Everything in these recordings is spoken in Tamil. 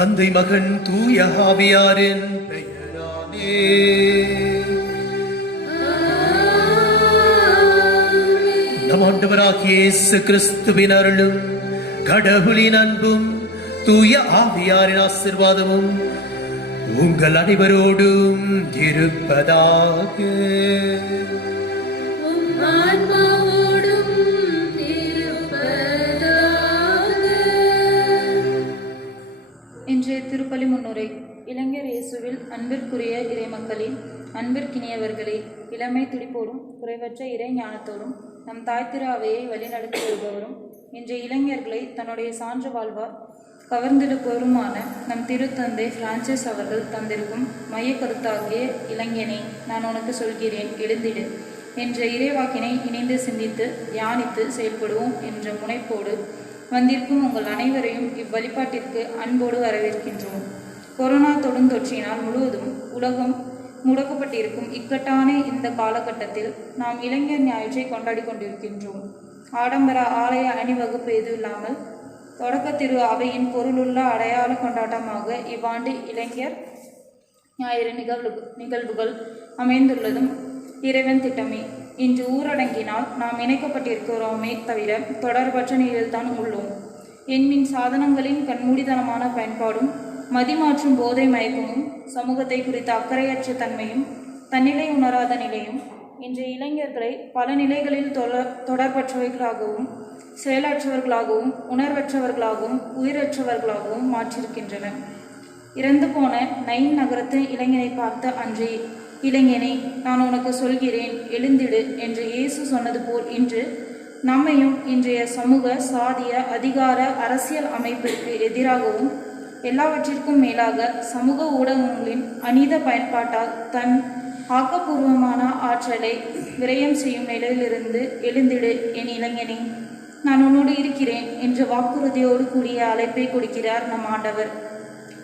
தந்தை மகன் தூய ஆவியாரின் பெயராலே. நம் ஆண்டவராகிய இயேசு கிறிஸ்துவின் அருளும் கடவுளின் அன்பும் தூய ஆவியாரின் ஆசீர்வாதமும் உங்கள் அனைவரோடும் இருப்பதாக. இன்றைய திருப்பலி முன்னுரை. இளைஞர் இயேசுவில் அன்பிற்குரிய இறைமக்களின் அன்பிற்கினியவர்களே, இளமை துடிப்போடும் குறைவற்ற இறை ஞானத்தோடும் நம் தாய் திரு அவையை வழிநடத்தி வருபவரும் இன்றைய இளைஞர்களை தன்னுடைய சான்று வாழ்வார் கவர்ந்தெடுப்பவருமான நம் திருத்தந்தை பிரான்சிஸ் அவர்கள் தந்திருக்கும் மைய கருத்தாகிய இளைஞனே, நான் உனக்கு சொல்கிறேன், எழுந்திடு என்ற இறைவாக்கினை இணைந்து சிந்தித்து தியானித்து செயல்படுவோம் என்ற முனைப்போடு வந்திருக்கும் உங்கள் அனைவரையும் இவ்வழிபாட்டிற்கு அன்போடு வரவேற்கின்றோம். கொரோனா தொற்றினால் முழுவதும் உலகம் முடக்கப்பட்டிருக்கும் இக்கட்டான இந்த காலகட்டத்தில் நாம் இளைஞர் ஞாயிற்றை கொண்டாடி கொண்டிருக்கின்றோம். ஆடம்பர ஆலய அணிவகுப்பு எதுவும் இல்லாமல் தொடக்க திரு அவையின் பொருளுள்ள அடையாள கொண்டாட்டமாக இவ்வாண்டு இளைஞர் ஞாயிறு நிகழ்வுகள் அமைந்துள்ளதும் இறைவன் திட்டமே. இன்று ஊரடங்கினால் நாம் இணைக்கப்பட்டிருக்கிறோமே தவிர தொடர்பற்ற நிலையில்தான் உள்ளோம். எண்மின் சாதனங்களின் கண்மூடித்தனமான பயன்பாடும் மதிமாற்றும் போதை மயக்கமும் சமூகத்தை குறித்த அக்கறையற்ற தன்மையும் தன்னிலை உணராத நிலையும் இன்றைய இளைஞர்களை பல நிலைகளில் தொடர்பற்றவர்களாகவும் செயலற்றவர்களாகவும் உணர்வற்றவர்களாகவும் உயிரற்றவர்களாகவும் மாற்றியிருக்கின்றன. இறந்து போன நைன் நகரத்து இளைஞனை பார்த்த அன்றே, இளைஞனே, நான் உனக்கு சொல்கிறேன், எழுந்திடு என்று இயேசு சொன்னது போல் இன்று நம்மையும் இன்றைய சமூக சாதிய அதிகார அரசியல் அமைப்பிற்கு எதிராகவும் எல்லாவற்றிற்கும் மேலாக சமூக ஊடகங்களின் அநீத பயன்பாட்டால் தன் ஆக்கப்பூர்வமான ஆற்றலை விரயம் செய்யும் நிலையிலிருந்து எழுந்திடு என் இளைஞனே, நான் உன்னோடு இருக்கிறேன் என்ற வாக்குறுதியோடு கூடிய அழைப்பை கொடுக்கிறார் நம் ஆண்டவர்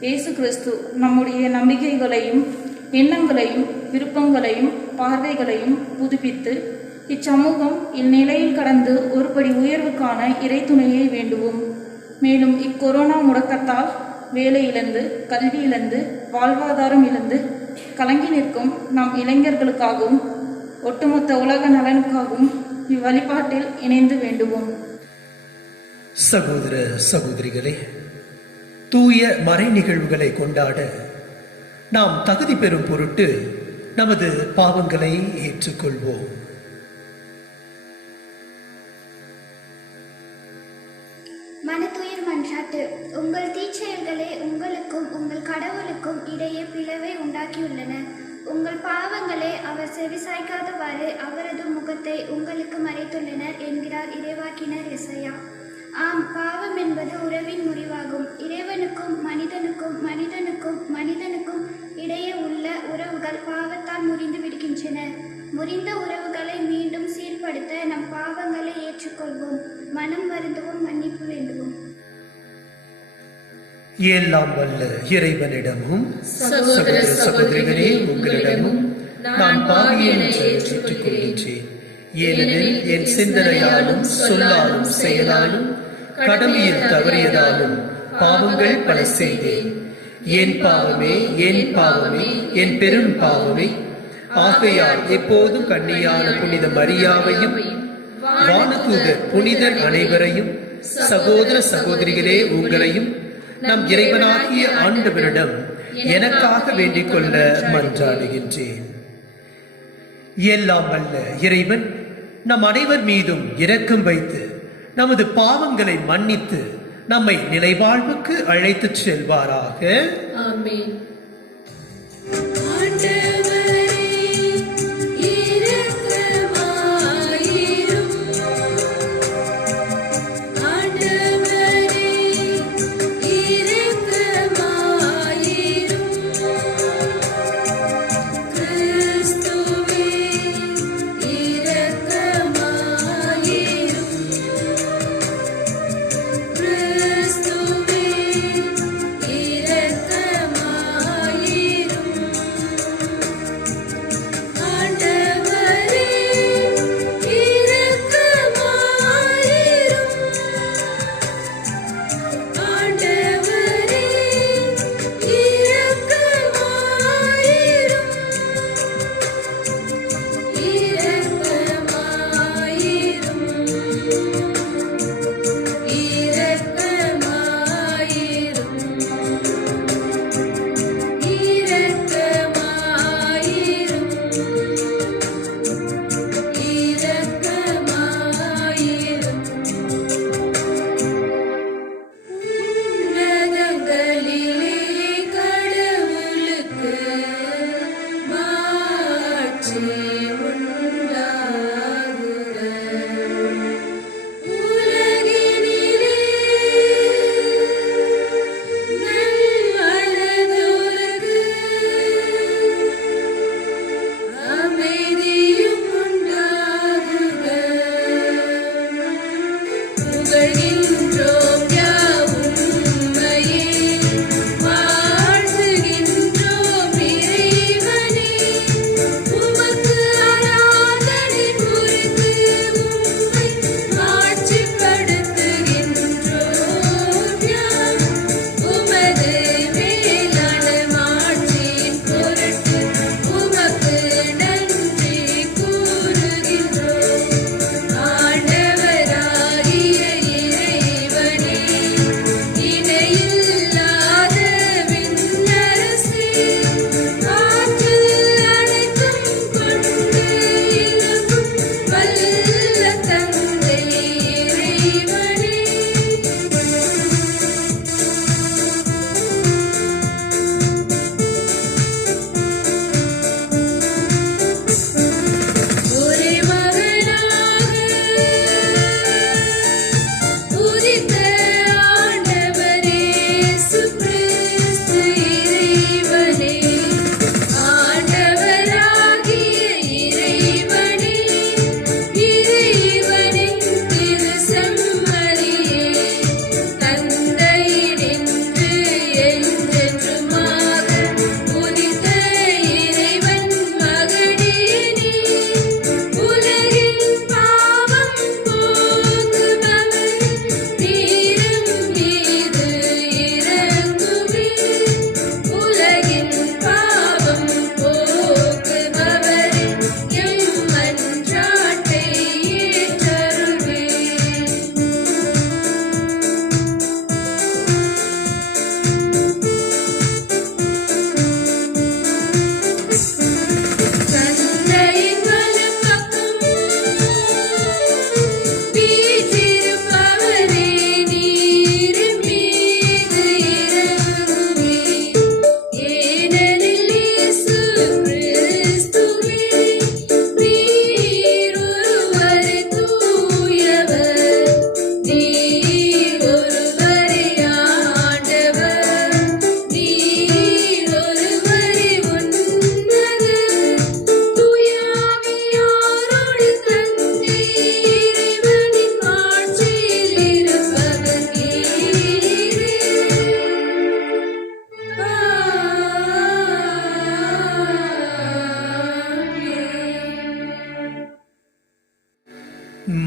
இயேசு கிறிஸ்து. நம்முடைய நம்பிக்கைகளையும் எண்ணங்களையும் விருப்பங்களையும் பார்வைகளையும் புதுப்பித்து இச்சமூகம் இந்நிலையில் கடந்து ஒருபடி உயர்வுக்கான இறை துணையை வேண்டுவோம். மேலும் இக்கொரோனா முடக்கத்தால் வேலை இழந்து கல்வி இழந்து வாழ்வாதாரம் இழந்து கலங்கி நிற்கும் நம் இளைஞர்களுக்காகவும் ஒட்டுமொத்த உலக நலனுக்காகவும் இவ்வழிபாட்டில் இணைந்து வேண்டுவோம். சகோதர சகோதரிகளே, தூய மறை நிகழ்வுகளை கொண்டாட நாம் தகுதி பெறும் பொருட்டு நமது பாவங்களை ஏற்றுக்கொள்வோம். மனத்துயிர் மன்றாட்டு. உங்கள் தீச்செயல்களே உங்களுக்கும் உங்கள் கடவுளுக்கும் இடையே பிளவை உண்டாக்கியுள்ளன. உங்கள் பாவங்களே அவர் செவிசாய்க்காதவாறு அவரது முகத்தை உங்களுக்கு மறைத்துள்ளனர் என்கிறார் இறைவாக்கினர் எசாயா. ஆம், பாவம் என்பது உறவின் முறிவாகும். இறைவனுக்கும் மனிதனுக்கும் மனிதனுக்கும் மனிதனுக்கும் இடையே உள்ள உறவுகள் பாவத்தால் முறிந்து விடுகின்றன. முறிந்த உறவுகளை மீண்டும் சீர்படுத்த நம் பாவங்களை ஏற்றுக்கொள்வோம், மனம் வருந்துவோம், மன்னிப்பு வேண்டுவோம். எல்லாம் வல்ல இறைவனிடமும் சகோதர சகோதரிகளே உங்களிடமும் நான் பாவியை ஏற்றுக்கொள்கின்றேன். ஏனெனில் என் சிந்தனையாலும் சொல்லாலும் செயலாலும் கடமையில் தவறியதாலும் பாவங்கள் பல செய்தேன். என் பாவமே என் பாவமே என் பெரும் பாவமே. ஆகையால் எப்போதும் கன்னியான புனித மரியாவையும் வானதூதர் புனிதர் அனைவரையும் சகோதர சகோதரிகளே உங்களையும் நம் இறைவனாகிய ஆண்டவரிடம் எனக்காக வேண்டிக் கொள்ள மன்றாடுகின்றேன். எல்லாம் வல்ல இறைவன் நம் அனைவர் மீதும் இரக்கம் வைத்து நமது பாவங்களை மன்னித்து நம்மை நிலைவாழ்வுக்கு அழைத்துச் செல்வாராக. ஆமென். கிறிஸ்துவே இரக்கமாயிரும்.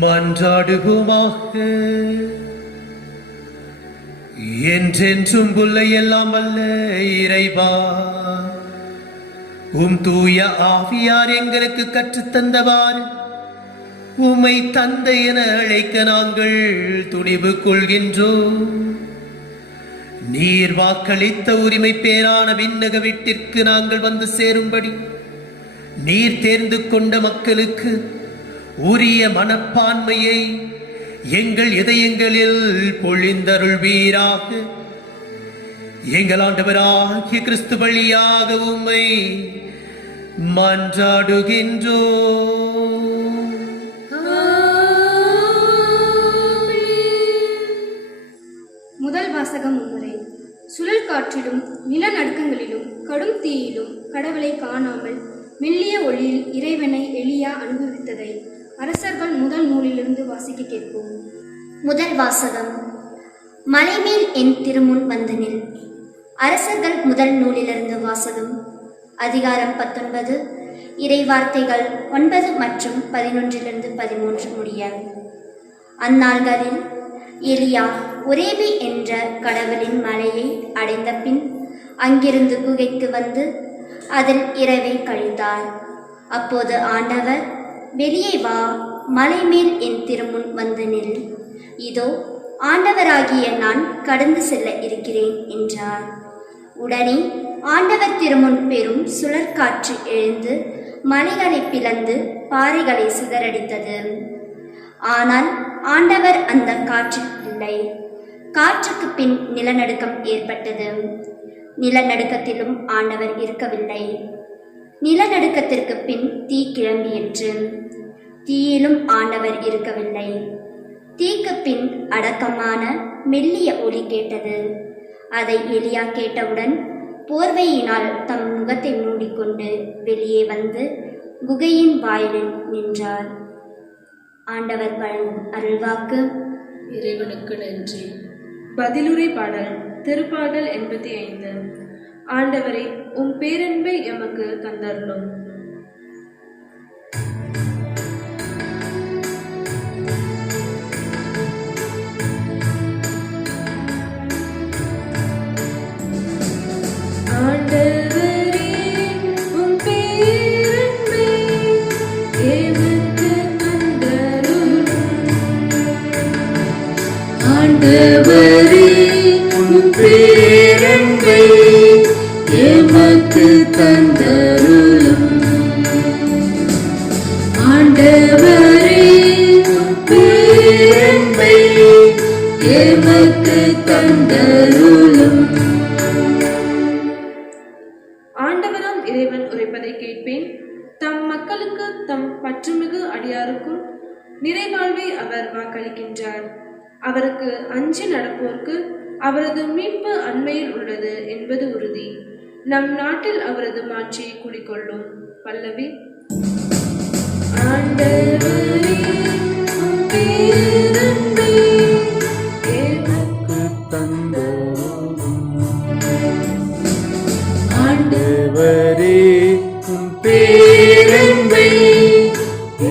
மன்றாடுவோமாக. என்றென்றும் புல்லை எல்லாம் அல்ல இறைவா, தூய ஆவியார் எங்களுக்கு கற்றுத்தந்தவாறு உம்மை தந்தை என அழைக்க நாங்கள் துணிவு கொள்கின்றோம். நீர் வாக்களித்த உரிமை பேரான விண்ணக வீட்டிற்கு நாங்கள் வந்து சேரும்படி நீர் தேர்ந்து கொண்ட மக்களுக்கு உரிய மனப்பான்மையை எங்கள் இதயங்களில் பொழிந்தருள்வீராக. எங்கள் ஆண்டவராகிய கிறிஸ்து வழியாக உம்மை மன்றாடுகின்றோம். முதல் வாசகம் முன்னுரை. சுழல் காற்றிலும் நிலநடுக்கங்களிலும் கடும் தீயிலும் கடவுளை காணாமல் மெல்லிய ஒளியில் இறைவனை எலியா அனுபவித்ததை அரசர்கள் முதல் நூலிலிருந்து வாசிக்க கேட்போம். முதல் வாசகம். மலைமேல் என் திருமுன் வந்து நில். அரசர்கள் முதல் நூலிலிருந்து வாசகம். அதிகாரம் 19, இறைவார்த்தைகள் 9 மற்றும் 11 13 முடிய. அந்நாள்களில் எலியா ஒரேபி என்ற கடவுளின் மலையை அடைந்த பின் அங்கிருந்து குகைக்கு வந்து அதில் இரவை கழித்தார். அப்போது ஆண்டவர், வெளியே வா, மலை மேல் என் திருமுன் வந்து நில். இதோ ஆண்டவராகிய நான் கடந்து செல்ல இருக்கிறேன் என்றார். உடனே ஆண்டவர் திருமுன் பெரும் சுழற்காற்று எழுந்து மலைகளை பிளந்து பாறைகளை சிதறடித்தது. ஆனால் ஆண்டவர் அந்த காற்றில் இல்லை. காற்றுக்கு பின் நிலநடுக்கம் ஏற்பட்டது. நிலநடுக்கத்திலும் ஆண்டவர் இருக்கவில்லை. நிலநடுக்கத்திற்கு பின் தீ கிளம்பிற்று. தீயிலும் ஆண்டவர் இருக்கவில்லை. தீக்கு பின் அடக்கமான மெல்லிய ஒலி கேட்டது. அதை எலியா கேட்டவுடன் போர்வையினால் தம் முகத்தை மூடிக்கொண்டு வெளியே வந்து குகையின் வாயிலில் நின்றார். ஆண்டவர் வழங்கும் அருள்வாக்கு. இறைவனுக்கு நன்றி. பதிலுரை பாடல். திருப்பாடல் 85. ஆண்டவரே, உம் பேரன்பை எமக்கு தந்தருளும். ஆண்டவரே, உம் பேரன்பை எமக்கு தந்தருளும். ஆண்டவரே, உம் பேரன்பை எமக்கு தந்தருளும். ஆண்டவரே, உம் பேரன்பை எமக்கு தந்தருளும். ஆண்டவராம் இறைவன் உரைப்பதை கேட்பேன். தம் மக்களுக்கு, தம் பற்றுமிகு அடியாருக்கும் நிறைவாழ்வை அவர் வாக்களிக்கின்றார். அவருக்கு அஞ்சி நடப்போர்க்கு அவரது மீட்பு அண்மையில் உள்ளது என்பது உறுதி. நம் நாட்டில் அவரது மாட்சி குடிகொள்ளும். பல்லவி. ஆண்டவரே, உம் பேரன்பை எமக்கு தந்தருளும். ஆண்டவரே, உம் பேரன்பை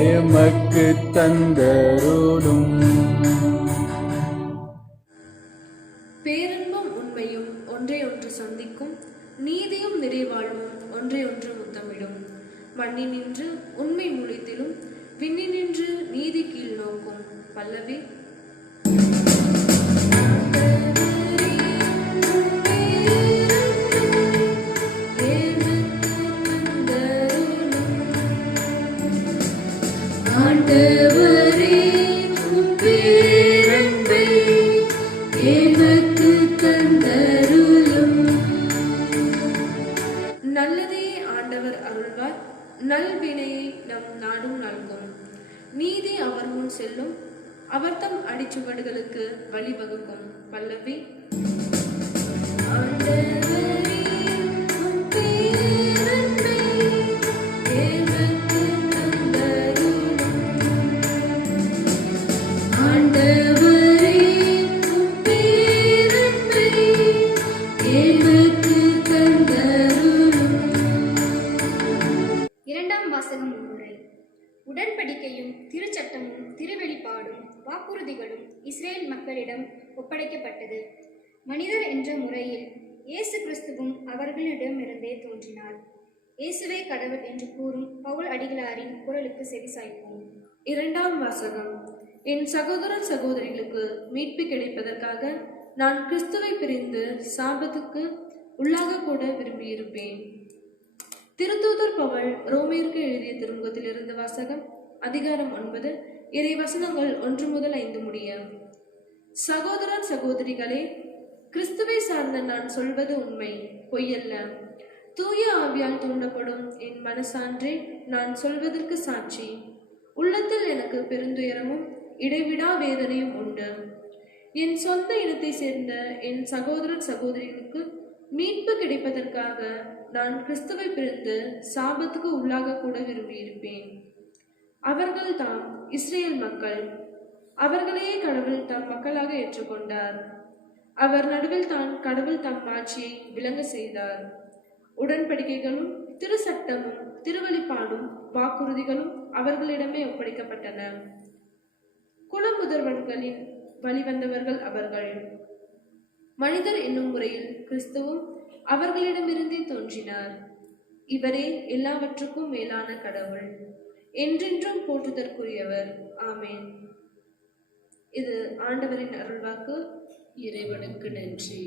எமக்கு தந்தருளும். பேரன்பும் உண்மையும் ஒன்றையொன்று சந்திக்கும். நீதியும் நிறைவாழ்வும் ஒன்றையொன்று முத்தமிடும். மண்ணினின்று உண்மை முளைத்திலும் விண்ணினின்று நீதி கீழ் நோக்கும். பல்லவி. ஆண்டவரே, உம் பேரன்பை எமக்கு தந்தருளும். நல்லதையே ஆண்டவர் அருள்வார். நல்வினையை நம் நாடும் நல்கும். நீதி அவர் முன் செல்லும். அவர் தம் அடிச்சுவடுகளுக்கு வழிவகுக்கும். பல்லவி. ஆண்டவரே, உம் பேரன்பை எமக்கு தந்தருளும். ஆண்டவரே, உம் பேரன்பை எமக்கு தந்தருளும். இரண்டாம் வாசகம் முன்னுரை. உடன்படிக்கையும் திருச்சட்டமும் திருவெளிப்பாடும் வாக்குறுதிகளும் இஸ்ரேல் மக்களிடம் ஒப்படைக்கப்பட்டது. மனிதர் என்ற முறையில் இயேசு கிறிஸ்துவும் அவர்களிடமிருந்தே தோன்றினார். இயேசுவே கடவுள் என்று கூறும் பவுல் அடிகளாரின் குரலுக்கு செவிசாய்ப்போம். இரண்டாம் வாசகம். என் சகோதர சகோதரிகளுக்கு மீட்பு கிடைப்பதற்காக நான் கிறிஸ்துவை பிரிந்து சாபத்துக்கு உள்ளாக கூட விரும்பியிருப்பேன். திருத்தூதர் பவுல் ரோமேற்கு எழுதிய திருமுகத்திலிருந்து வாசகம். அதிகாரம் 9, இறை வசனங்கள் 1 முதல் 5 முடிய. சகோதரர் சகோதரிகளே, கிறிஸ்துவை சார்ந்த நான் சொல்வது உண்மை, பொய்யல்ல. தூய ஆவியால் தூண்டப்படும் என் மனசான்றே நான் சொல்வதற்கு சாட்சி. உள்ளத்தில் எனக்கு பெருந்துயரமும் இடைவிடா வேதனையும் உண்டு. என் சொந்த இனத்தை சேர்ந்த என் சகோதரர் சகோதரிகளுக்கு மீட்பு கிடைப்பதற்காக நான் கிறிஸ்துவை பிரிந்து சாபத்துக்கு உள்ளாக கூட விரும்பியிருப்பேன். அவர்கள் தாம் இஸ்ரேல் மக்கள். அவர்களையே கடவுள் தம் மக்களாக ஏற்றுக்கொண்டார். அவர் நடுவில் தான் கடவுள் தம் ஆட்சியை விளங்க செய்தார். உடன்படிக்கைகளும் திருச்சட்டமும் திருவெளிப்பாடும் வாக்குறுதிகளும் அவர்களிடமே ஒப்படைக்கப்பட்டன. குலமுதல்வர்களின் வழிவந்தவர்கள் அவர்கள். மனிதர் என்னும் முறையில் கிறிஸ்துவும் அவர்களிடமிருந்தே தோன்றினார். இவரே எல்லாவற்றுக்கும் மேலான கடவுள், என்றென்றும் போற்றுதற்குரியவர். ஆமேன். இது ஆண்டவரின் அருள்வாக்கு. இறைவனுக்கு நன்றி.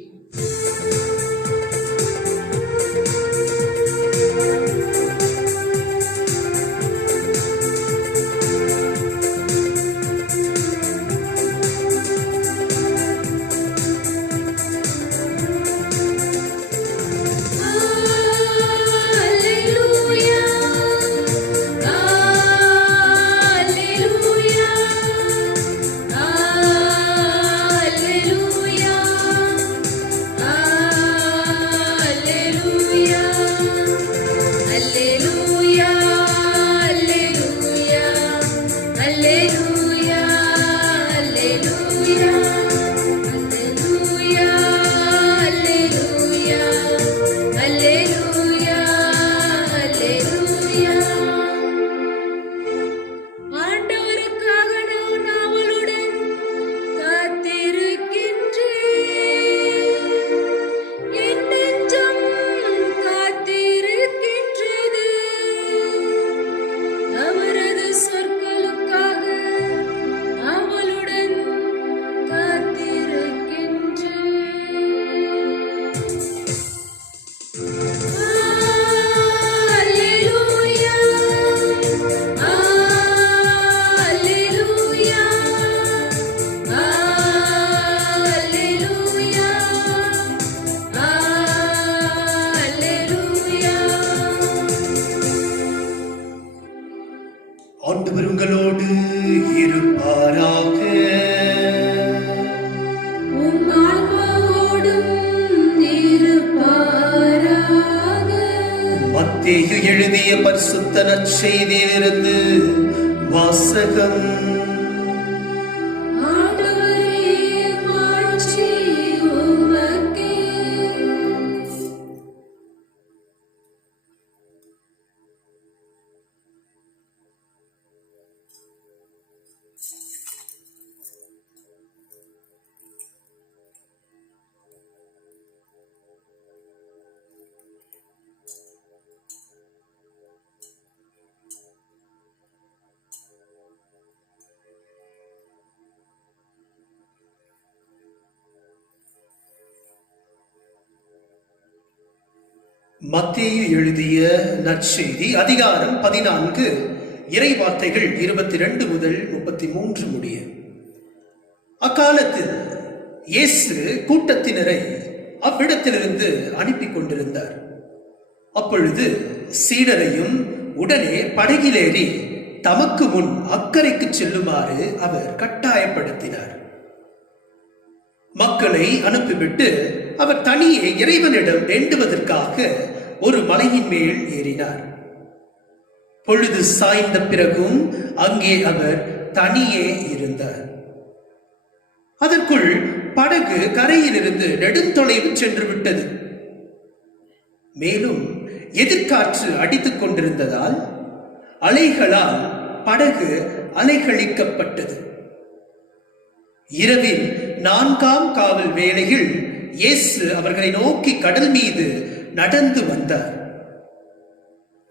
ஆண்டவர் உங்களோடு இருப்பாராக. உம் ஆன்மாவோடும் இருப்பாராக. மத்தேயு எழுதிய பரிசுத்த நற்செய்தியிலிருந்து வாசகம். ஆண்டவரே, மாட்சி உமக்கே. மத்தேயு எழுதிய நற்செய்தி அதிகாரம் 14, இறைவார்த்தைகள் 22 முதல் 33 முடிய. அக்காலத்தில் இயேசு கூட்டத்தினரை அவ்விடத்திலிருந்து அனுப்பி கொண்டிருந்தார். அப்பொழுது சீடரையும் உடனே படகிலேறி தமக்கு முன் அக்கறைக்கு செல்லுமாறு அவர் கட்டாயப்படுத்தினார். மக்களை அனுப்பிவிட்டு அவர் தனியே இறைவனிடம் வேண்டுவதற்காக ஒரு மலையின் மேல் ஏறினார். பொழுது சாய்ந்த பிறகும் அங்கே அவர் தனியே இருந்தார். அதற்குள் படகு கரையிலிருந்து நெடுந்தொலைவு சென்று விட்டது. மேலும் எதிர்காற்று அடித்துக் கொண்டிருந்ததால் அலைகளால் படகு அலைக்கழிக்கப்பட்டது. இரவின் 4ஆம் காவல் வேளையில் இயேசு அவர்களை நோக்கி கடல் மீது நடந்து வந்தார்.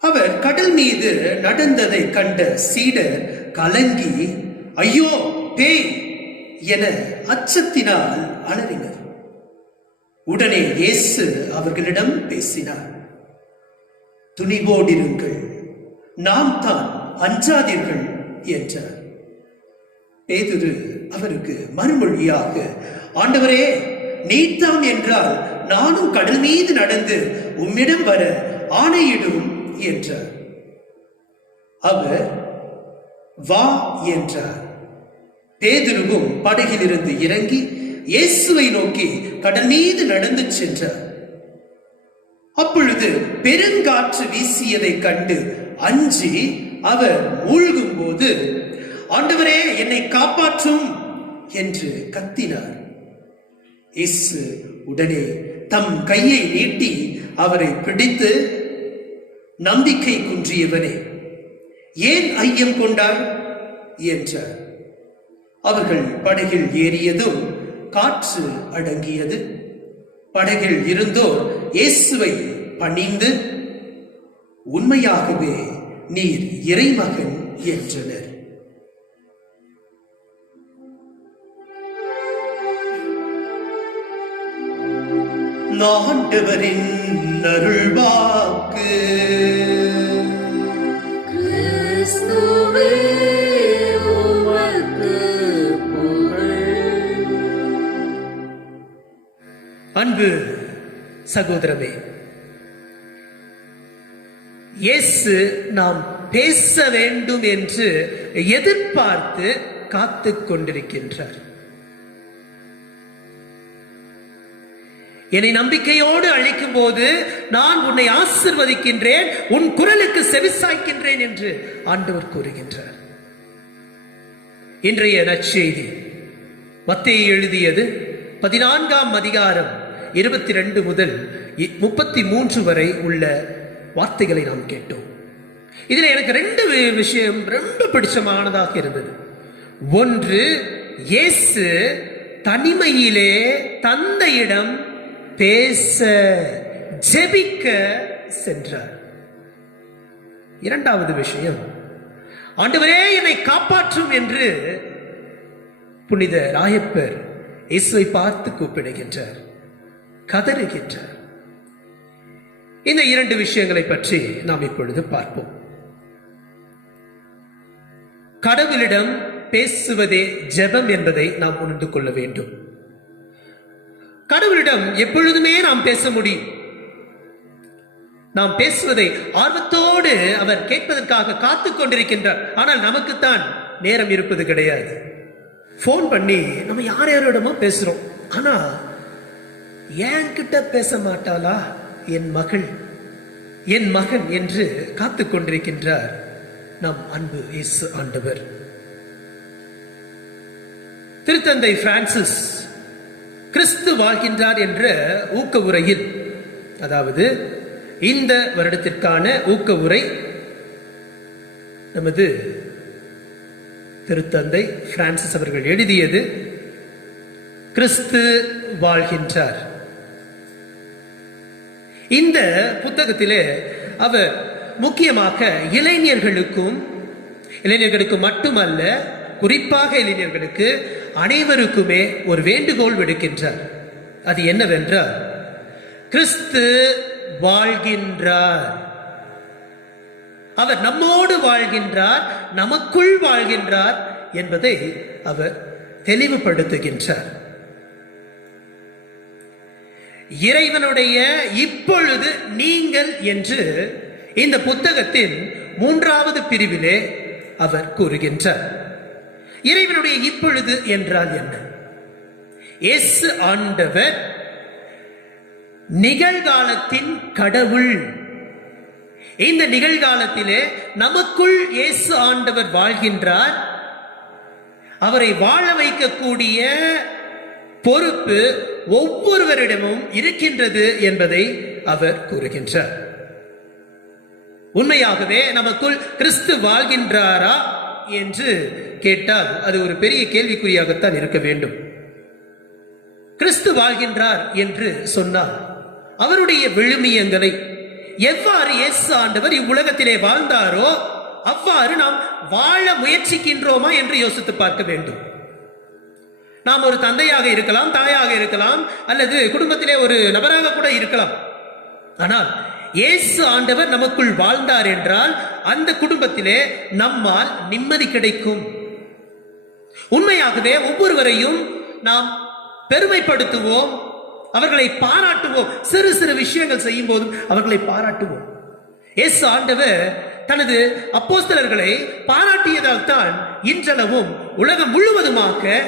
அவர் கடல் மீது நடந்ததை கண்ட சீடர் கலங்கி, ஐயோ பேய் என அச்சத்தினால் அலறினர். உடனே இயேசு அவர்களிடம் பேசினார். துணிவோடிருங்கள், நாம் தான், அஞ்சாதீர்கள் என்றார். பேதுரு அவருக்கு மறுமொழியாக, ஆண்டவரே, நீர்தாம் என்றால் நானும் கடல் மீது நடந்து உம்மிடம் வர ஆணையிடும் என்றார். அவர் வா என்றார். பேதுருவும் படகிலிருந்து இறங்கி இயேசுவை நோக்கி கடல் மீது நடந்து சென்றார். அப்பொழுது பெருங்காற்று வீசியதை கண்டு அஞ்சி அவர் மூழ்கும் போது, ஆண்டவரே, என்னை காப்பாற்றும் என்று கத்தினார். இயேசு உடனே தம் கையை நீட்டி அவரை பிடித்து, நம்பிக்கை குன்றியவனே, ஏன் ஐயம் கொண்டாய் என்றார். அவர்கள் படகில் ஏறியதும் காற்று அடங்கியது. படகில் இருந்தோர் இயேசுவை பணிந்து, உண்மையாகவே நீர் இறைமகன் என்றனர். ஆண்டவரின் அருள்வாக்கு. கிறிஸ்துவே உமக்கு புகழ். அன்பு சகோதரமே, இயேசு நாம் பேச வேண்டும் என்று எதிர்பார்த்து காத்துக் கொண்டிருக்கின்றார். என்னை நம்பிக்கையோடு அழைக்கும் போது நான் உன்னை ஆசிர்வதிக்கின்றேன், உன் குரலுக்கு செவிசாய்க்கின்றேன் என்று ஆண்டவர் கூறுகின்றார். இன்றைய நற்செய்தி மத்தேயு எழுதியது 14ஆம் அதிகாரம் 22 முதல் 33 வரை உள்ள வார்த்தைகளை நாம் கேட்டோம். இதில் எனக்கு 2 விஷயம் ரொம்ப பிடிச்சமானதாக இருந்தது. ஒன்று, இயேசு தனிமையிலே தந்தையிடம் பேச, ஜெபிக்க சென்றார். இரண்டாவது விஷயம், ஆண்டவரே என்னை காப்பாற்றும் என்று புனித ராயப்பர் இயேசுவை பார்த்து கூப்பிடுகின்றார், கதறுகின்றார். இந்த 2 விஷயங்களை பற்றி நாம் இப்பொழுது பார்ப்போம். கடவுளிடம் பேசுவதே ஜெபம் என்பதை நாம் உணர்ந்து கொள்ள வேண்டும். கடவுளிடம் எப்பொழுதுமே நாம் பேச முடியும். நாம் பேசுவதை ஆர்வத்தோடு அவர் கேட்பதற்காக காத்துக் கொண்டிருக்கின்றார். ஆனால் நமக்குத்தான் நேரம் இருப்பது கிடையாது. போன் பண்ணி நம்ம யாரோடமோ பேசுறோம். ஆனா என்கிட்ட பேச மாட்டாளா என் மகள், என் மகன் என்று காத்துக் கொண்டிருக்கின்றார் நம் அன்பு இயேசு ஆண்டவர். திருத்தந்தை பிரான்சிஸ் கிறிஸ்து வாழ்கின்றார் என்ற ஊக்க உரையில், அதாவது இந்த வருடத்திற்கான ஊக்க உரை நமது திருத்தந்தை பிரான்சிஸ் அவர்கள் எழுதியது. கிறிஸ்து வாழ்கின்றார். இந்த புத்தகத்திலே அவர் முக்கியமாக இளைஞர்களுக்கு மட்டுமல்ல, குறிப்பாக இளைஞர்களுக்கு அனைவருக்குமே ஒரு வேண்டுகோள் விடுக்கின்றார். அது என்னவென்றால், கிறிஸ்து வாழ்கின்றார். அவர் நம்மோடு வாழ்கின்றார், நமக்குள் வாழ்கின்றார் என்பதை அவர் தெளிவுபடுத்துகின்றார். இறைவனுடைய இப்பொழுது நீங்கள் என்று இந்த புத்தகத்தின் 3வது பிரிவிலே அவர் கூறுகின்றார். இறைவனுடைய இப்பொழுது என்றால் என்ன? இயேசு ஆண்டவர் நிகழ்காலத்தின் கடவுள். இந்த நிகழ்காலத்திலே நமக்குள் இயேசு ஆண்டவர் வாழ்கின்றார். அவரை வாழ வைக்கக்கூடிய பொறுப்பு ஒவ்வொருவரிடமும் இருக்கின்றது என்பதை அவர் கூறுகின்றார். உண்மையாகவே நமக்குள் கிறிஸ்து வாழ்கின்றாரா என்று கேட்டால் அது ஒரு பெரிய கேள்விக்குறியாகத்தான் இருக்க வேண்டும். கிறிஸ்து வாழ்கின்றார் என்று சொன்னால் அவருடைய விழுமியங்களை எவ்வாறு இயேசு ஆண்டவர் இவ்வுலகத்திலே வாழ்ந்தாரோ அவ்வாறு நாம் வாழ முயற்சிக்கின்றோமா என்று யோசித்து பார்க்க வேண்டும். நாம் ஒரு தந்தையாக இருக்கலாம், தாயாக இருக்கலாம், அல்லது குடும்பத்திலே ஒரு நபராக கூட இருக்கலாம். ஆனால் இயேசு ஆண்டவர் நமக்குள் வாழ்ந்தார் என்றால் அந்த குடும்பத்திலே நம்மால் நிம்மதி கிடைக்கும். உண்மையாகவே ஒவ்வொருவரையும் நாம் பெருமைப்படுத்துவோம், அவர்களை பாராட்டுவோம். சிறு சிறு விஷயங்கள் செய்யும் போதும் அவர்களை பாராட்டுவோம். இயேசு ஆண்டவர் தனது அப்போஸ்தலர்களை பாராட்டியதால் தான் இன்றளவும் உலகம் முழுவதுமாக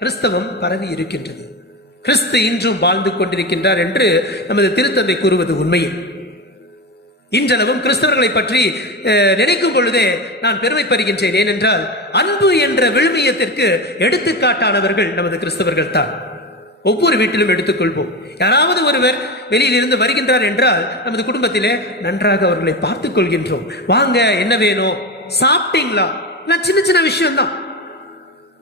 கிறிஸ்தவம் பரவி இருக்கின்றது. கிறிஸ்து இன்றும் வாழ்ந்து கொண்டிருக்கின்றார் என்று நமது திருத்தந்தை கூறுவது உண்மையே. இன்றளவும் கிறிஸ்தவர்களை பற்றி நினைக்கும் பொழுதே நான் பெருமைப்படுகின்றேன். ஏனென்றால் அன்பு என்ற விழுமியத்திற்கு எடுத்துக்காட்டானவர்கள் நமது கிறிஸ்தவர்கள் தான். ஒவ்வொரு வீட்டிலும் எடுத்துக்கொள்வோம். யாராவது ஒருவர் வெளியிலிருந்து வருகின்றார் என்றால் நமது குடும்பத்திலே நன்றாக அவர்களை பார்த்துக் கொள்கின்றோம். வாங்க, என்ன வேணும், சாப்பிட்டீங்களா, சின்ன சின்ன விஷயம்தான்.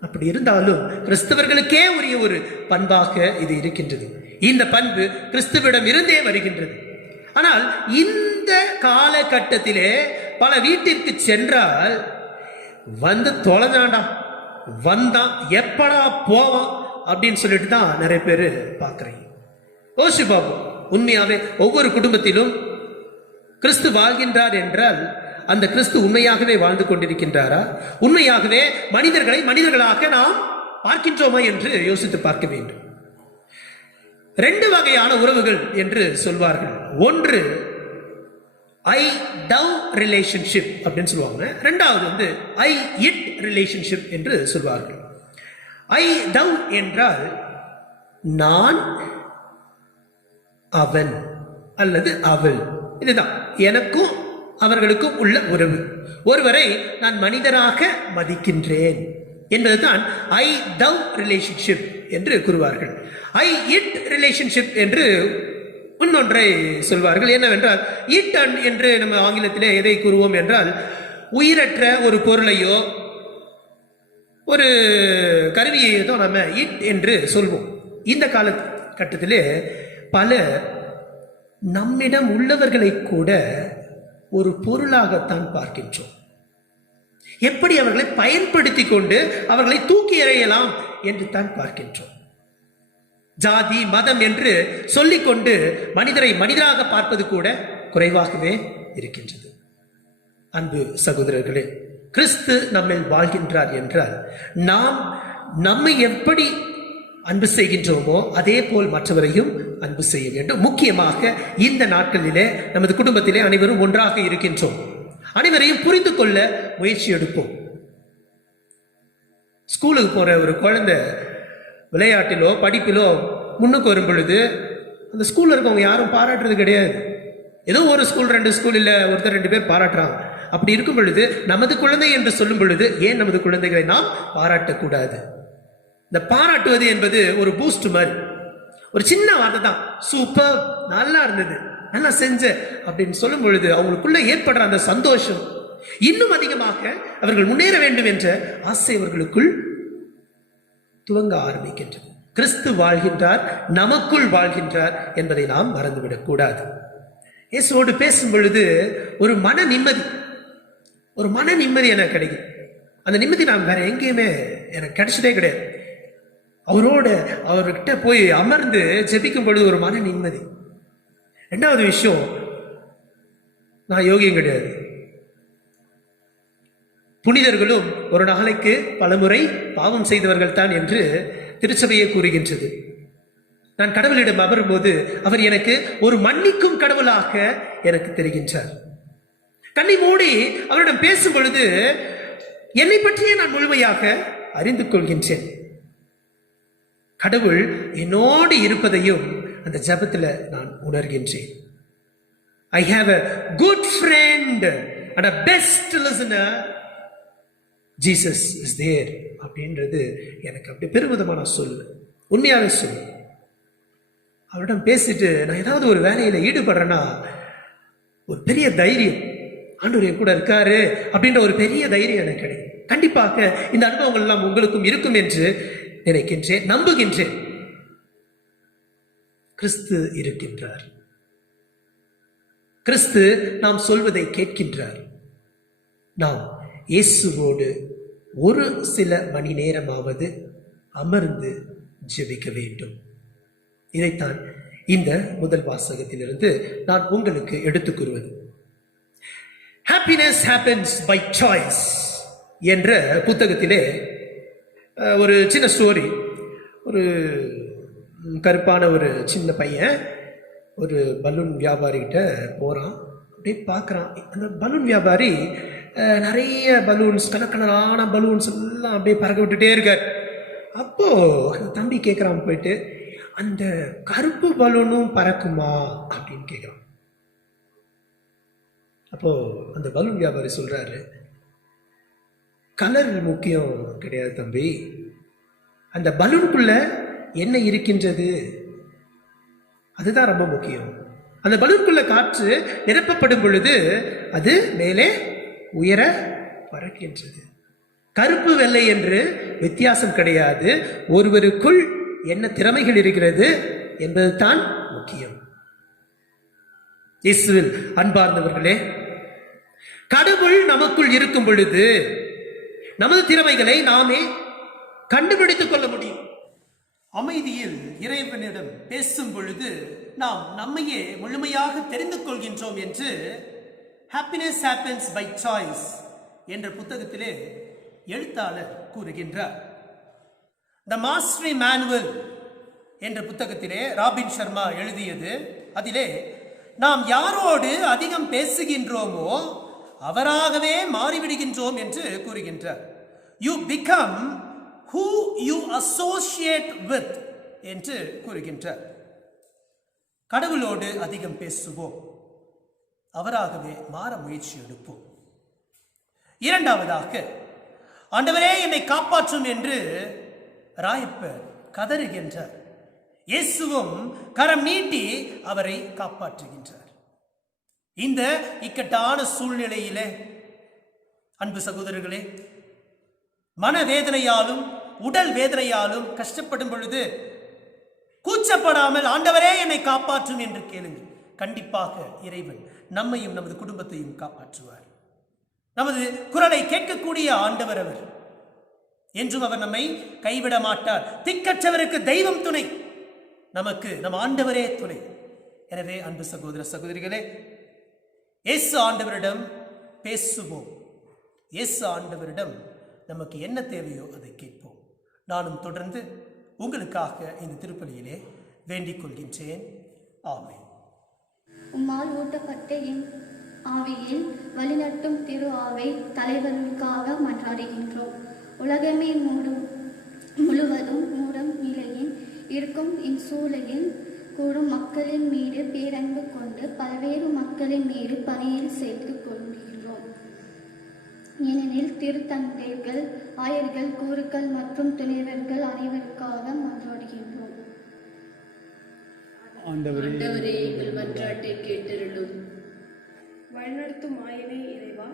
அப்படி இருந்தாலும் கிறிஸ்தவர்களுக்கே உரிய ஒரு பண்பாக இது இருக்கின்றது. இந்த பண்பு கிறிஸ்துவிடம் இருந்தே வருகின்றது. ஆனால் இந்த காலகட்டத்திலே பல வீட்டிற்கு சென்றால் வந்து தொலைஞ்சாண்டாம், வந்தான், எப்படா போவான் அப்படின்னு சொல்லிட்டு தான் நிறைய பேர் பார்க்குறீங்க. ஓசி பாபு, உண்மையாவே ஒவ்வொரு குடும்பத்திலும் கிறிஸ்து வாழ்கின்றார் என்றால் அந்த கிறிஸ்து உண்மையாகவே வாழ்ந்து கொண்டிருக்கின்றாரா? உண்மையாகவே மனிதர்களை மனிதர்களாக நாம் பார்க்கின்றோமா என்று யோசித்து பார்க்க வேண்டும். ரெண்டு வகையான உறவுகள் என்று சொல்வார்கள். ஒன்று ஐ டவ் ரிலேஷன்ஷிப் அப்படின்னு சொல்லுவாங்க. ரெண்டாவது வந்து ஐ இட் ரிலேஷன்ஷிப் என்று சொல்வார்கள். ஐ டவ் என்றால் நான், அவன் அல்லது அவள், இதுதான் எனக்கும் அவர்களுக்கும் உள்ள உறவு. ஒருவரை நான் மனிதராக மதிக்கின்றேன் என்பதுதான் ஐ டவ் ரிலேஷன்ஷிப் என்று கூறுவார்கள். ஐ இட் ரிலேஷன்ஷிப் என்று இன்னொன்றை சொல்வார்கள். என்னவென்றால் இட் அண்ட் என்று நம்ம ஆங்கிலத்திலே எதை கூறுவோம் என்றால் உயிரற்ற ஒரு பொருளையோ ஒரு கருவியையோ தான் நம்ம இட் என்று சொல்வோம். இந்த காலகட்டத்திலே பல நம்மிடம் உள்ளவர்களை கூட ஒரு பொருளாகத்தான் பார்க்கின்றோம். எப்படி அவர்களை பயன்படுத்தி கொண்டு அவர்களை தூக்கி எறியலாம் என்று தான் பார்க்கின்றோம். ஜாதி மதம் என்று சொல்லிக்கொண்டு மனிதரை மனிதராக பார்ப்பது கூட குறைவாகவே இருக்கின்றது. அன்பு சகோதரர்களே, கிறிஸ்து நம்மில் வாழ்கின்றார் என்றால் நாம் நம்மை எப்படி அன்பு செய்கின்றோமோ அதே போல் மற்றவரையும் அன்பு செய்ய வேண்டும். முக்கியமாக இந்த நாட்களிலே நமது குடும்பத்திலே அனைவரும் ஒன்றாக இருக்கின்றோம். அனைவரையும் புரிந்து கொள்ள முயற்சி எடுப்போம். ஸ்கூலுக்கு போற ஒரு குழந்தை விளையாட்டிலோ படிப்பிலோ முன்னுக்கு வரும் பொழுது அந்த ஸ்கூல்ல இருக்கவங்க யாரும் பாராட்டுறது கிடையாது. ஏதோ ஒரு ஸ்கூல், ரெண்டு ஸ்கூல், இல்ல ஒருத்தர் ரெண்டு பேர் பாராட்டுறாங்க. அப்படி இருக்கும் பொழுது நமது குழந்தை என்று சொல்லும் பொழுது ஏன் நமது குழந்தைகளை நாம் பாராட்டக்கூடாது? இந்த பாராட்டுவது என்பது ஒரு பூஸ்ட் மாதிரி, ஒரு சின்ன வார்த்தை தான். சூப்பர், நல்லா இருந்தது, நல்லா செஞ்ச அப்படின்னு சொல்லும் பொழுது அவங்களுக்குள்ள ஏற்படுற அந்த சந்தோஷம் இன்னும் அதிகமாக அவர்கள் முன்னேற வேண்டும் என்ற ஆசை அவர்களுக்குள் துவங்க ஆரம்பிக்கின்றது. கிறிஸ்து வாழ்கின்றார், நமக்குள் வாழ்கின்றார் என்பதை நாம் மறந்துவிடக் கூடாது. இயேசுவோடு பேசும் பொழுது ஒரு மன நிம்மதி எனக்கு கிடைக்கும். அந்த நிம்மதி நான் வேற எங்கேயுமே எனக்கு கிடைச்சதே கிடையாது. அவர்கிட்ட போய் அமர்ந்து ஜெபிக்கும் பொழுது ஒரு மன நிம்மதி. ரெண்டாவது விஷயம், நான் யோகியம் கிடையாது. புனிதர்களும் ஒரு நாளைக்கு பலமுறை பாவம் செய்தவர்கள் தான் என்று திருச்சபையை கூறுகின்றது. நான் கடவுளிடம் அமரும் போது அவர் எனக்கு ஒரு மன்னிக்கும் கடவுளாக எனக்கு தெரிகின்றார். கண்ணை மூடி அவரிடம் பேசும் பொழுது என்னை பற்றியே நான் முழுமையாக அறிந்து கொள்கின்றேன். கடவுள் என்னோடு இருப்பதையும் அந்த ஜபத்துல நான் உணர்கின்றேன். I have a good friend and a best listener. Jesus is there அப்படின்றது எனக்கு அப்படி பெருமிதமான சொல், உண்மையாவே சொல். அவரிடம் பேசிட்டு நான் ஏதாவது ஒரு வேலையில ஈடுபடுறேன்னா ஒரு பெரிய தைரியம், ஆண்டவர் என் கூட இருக்காரு அப்படின்ற ஒரு பெரிய தைரியம் எனக்கு கிடைக்கும். கண்டிப்பாக இந்த அனுபவங்கள் எல்லாம் உங்களுக்கும் இருக்கும் என்று நினைக்கின்றேன், நம்புகின்றேன். கிறிஸ்து இருக்கின்றார். கிறிஸ்து நாம் சொல்வதை கேட்கின்றார். நாம் இயேசுவோடு ஒரு சில மணி நேரமாவது அமர்ந்து ஜெபிக்க வேண்டும். இதைத்தான் இந்த முதல் வாசகத்திலிருந்து நான் உங்களுக்கு எடுத்துக் கூறுவது. ஹாப்பினஸ் ஹேப்பன்ஸ் பை சாய்ஸ் என்ற புத்தகத்திலே ஒரு சின்ன ஸ்டோரி. ஒரு கருப்பான ஒரு சின்ன பையன் ஒரு பலூன் வியாபாரிகிட்ட போகிறான். அப்படியே பார்க்குறான். அந்த பலூன் வியாபாரி நிறைய பலூன்ஸ், கலக்கலரான பலூன்ஸ் எல்லாம் அப்படியே பறக்க விட்டுட்டே இருக்கார். அப்போது அந்த தம்பி கேட்குறான், போயிட்டு அந்த கருப்பு பலூனும் பறக்குமா அப்படின்னு கேட்குறான். அப்போது அந்த பலூன் வியாபாரி சொல்கிறாரு, கலர் முக்கியம் கிடையாது தம்பி, அந்த பலூனுக்குள்ள என்ன இருக்கின்றது அதுதான் ரொம்ப முக்கியம். அந்த பலூனுக்குள்ள காற்று நிரப்பப்படும் பொழுது அது மேலே உயர பறக்கின்றது. கருப்பு வெள்ளை என்று வித்தியாசம் கிடையாது. ஒருவருக்குள் என்ன திறமைகள் இருக்கிறது என்பது தான் முக்கியம். இயேசுவில் அன்பார்ந்தவர்களே, கடவுள் நமக்குள் இருக்கும் பொழுது நமது திறமைகளை நாமே கண்டுபிடித்துக் கொள்ள முடியும். அமைதியில் இறைவனிடம் பேசும் பொழுது நாம் நம்மையே முழுமையாக தெரிந்து கொள்கின்றோம் என்று ஹாப்பினஸ் ஹேப்பன்ஸ் பை சாய்ஸ் என்ற புத்தகத்திலே எழுத்தாளர் கூறுகின்றார். த மாஸ்டரி மேனுவல் என்ற புத்தகத்திலே ராபின் சர்மா எழுதியது. அதிலே நாம் யாரோடு அதிகம் பேசுகின்றோமோ அவராகவே மாறிவிடுகின்றோம் என்று கூறுகின்றார். You become who you associate with என்று கூறுகின்றார். கடவுளோடு அதிகம் பேசுவோம், அவராகவே மாற முயற்சி எடுப்போம். இரண்டாவதாக, ஆண்டவரே என்னை காப்பாற்றும் என்று ராயப்பர் கதறுகின்றார். இயேசுவும் கரம் நீட்டி அவரை காப்பாற்றுகின்றார். இந்த இக்கட்டான சூழ்நிலையிலே அன்பு சகோதரர்களே, மனவேதனையாலும் உடல் வேதனையாலும் கஷ்டப்படும் பொழுது கூச்சப்படாமல் ஆண்டவரே என்னை காப்பாற்றும் என்று கேளுங்கள். கண்டிப்பாக இறைவன் நம்மையும் நமது குடும்பத்தையும் காப்பாற்றுவார். நமது குரலை கேட்கக்கூடிய ஆண்டவர் அவர். என்றும் அவர் நம்மை கைவிட மாட்டார். திக்கற்றவருக்கு தெய்வம் துணை, நமக்கு நம் ஆண்டவரே துணை. எனவே அன்பு சகோதர சகோதரிகளே, இயேசு ஆண்டவரிடம் பேசுவோம். இயேசு ஆண்டவரிடம் நமக்கு என்ன தேவையோ அதை கேட்போம். நானும் தொடர்ந்து உங்களுக்காக இந்த திருப்பலியிலே வேண்டிக் கொள்கின்றேன். ஆமென். உம்மால் ஊட்டப்பட்ட என் ஆவியில் வழிநடத்தும் திரு ஆவை தலைவர்களுக்காக மன்றாடுகின்றோம். உலகமே முழுவதும் மூடும் நிலையில் இருக்கும் இச்சூழலில் கூடும் மக்களின் மீது பேரன்பு கொண்டு பல்வேறு மக்களின் மீது பணியில் சேர்த்து கொள்கிறோம். ஏனெனில் திருத்தந்தைகள், ஆயர்கள், கூறுகள் மற்றும் துணைவர்கள் அனைவருக்காக மன்றாடுகின்றோம். ஆண்டவரே எங்கள் மன்றாட்டை கேட்டருளும். வழிநடத்தும் ஆயனே இறைவா,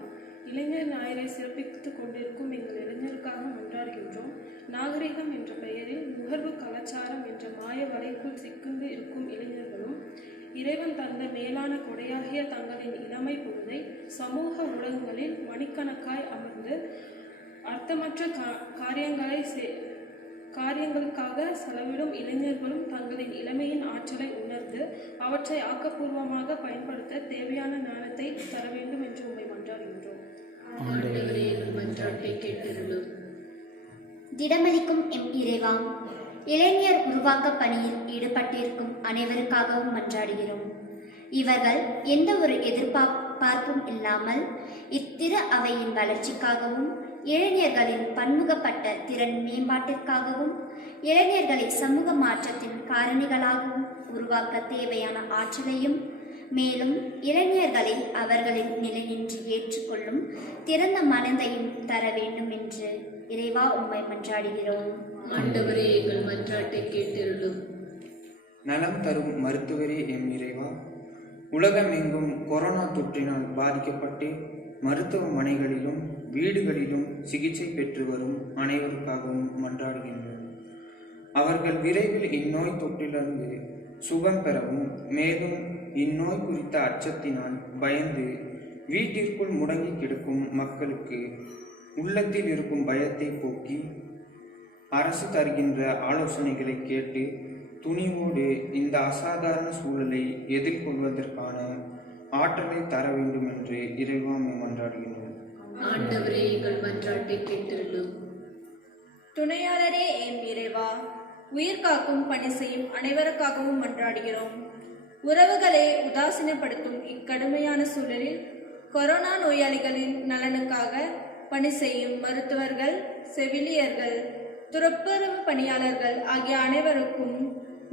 இளைஞர் ஞாயிறை சிறப்பித்துக் கொண்டிருக்கும் எங்கள் இளைஞருக்காக மன்றாடுகின்றோம். நாகரிகம் என்ற பெயரில் நுகர்வு கலாச்சாரம் என்ற மாய வலைக்குள் சிக்குண்டு இருக்கும் இளைஞர்களும் இறைவன் தந்த மேலான கொடையாகிய தங்களின் இளமை பொழுதை சமூக ஊடகங்களில் மணிக்கணக்காய் அமர்ந்து அர்த்தமற்ற காரியங்களுக்காக செலவிடும் இளைஞர்களும் தங்களின் இளமையின் ஆற்றலை உணர்ந்து அவற்றை ஆக்கப்பூர்வமாக பயன்படுத்த தேவையான ஞானத்தை தர வேண்டும் என்று உம்மை மன்றாடுகின்றோம். ஆண்டவரே எங்கள் மன்றாட்டை கேட்டருளும். திடமளிக்கும் எம் இறைவா, இளைஞர் உருவாக்க பணியில் ஈடுபட்டிருக்கும் அனைவருக்காகவும் மன்றாடுகிறோம். இவர்கள் எந்த ஒரு எதிர்பார்ப்பும் இல்லாமல் இத்திரு அவையின் வளர்ச்சிக்காகவும், இளைஞர்களின் பன்முகப்பட்ட திறன் மேம்பாட்டிற்காகவும், இளைஞர்களை சமூக மாற்றத்தின் காரணிகளாகவும் உருவாக்க தேவையான ஆற்றலையும், மேலும் இளைஞர்களை அவர்களின் நிலையின்றி ஏற்றுக்கொள்ளும் திறந்த மனதையும் தர வேண்டும் என்று இறைவா உம்மை மன்றாடுகிறோம். ஆண்டவரே எங்கள் மன்றாட்டை கேட்டருளும். நலம் தரும் மருத்துவரே எம் இறைவா, உலகமெங்கும் கொரோனா தொற்றினால் பாதிக்கப்பட்டு மருத்துவமனைகளிலும் வீடுகளிலும் சிகிச்சை பெற்று வரும் அனைவருக்காகவும் மன்றாடுகின்றோம். அவர்கள் விரைவில் இந்நோய் தொற்றிலிருந்து சுகம் பெறவும், மேலும் இந்நோய் குறித்த அச்சத்தினால் பயந்து வீட்டிற்குள் முடங்கி கிடக்கும் மக்களுக்கு உள்ளத்தில் இருக்கும் பயத்தை போக்கி அரசு தருகின்ற ஆலோசனைகளை கேட்டு துணிவோடு இந்த அசாதாரண சூழலை எதிர்கொள்வதற்கான ஆற்றலை தர வேண்டும் என்று இறைவாமை மன்றாடுகின்றோம். ஆண்டவரே எங்கள் மன்றாட்டை கேட்டருளும். துணையாளரே என் இறைவா, உயிர் காக்கும் பணி செய்யும் அனைவருக்காகவும் மன்றாடுகிறோம். உறவுகளை உதாசீனப்படுத்தும் இக்கடுமையான சூழலில் கொரோனா நோயாளிகளின் நலனுக்காக பணி செய்யும் மருத்துவர்கள், செவிலியர்கள், துப்புரவு பணியாளர்கள் ஆகிய அனைவருக்கும்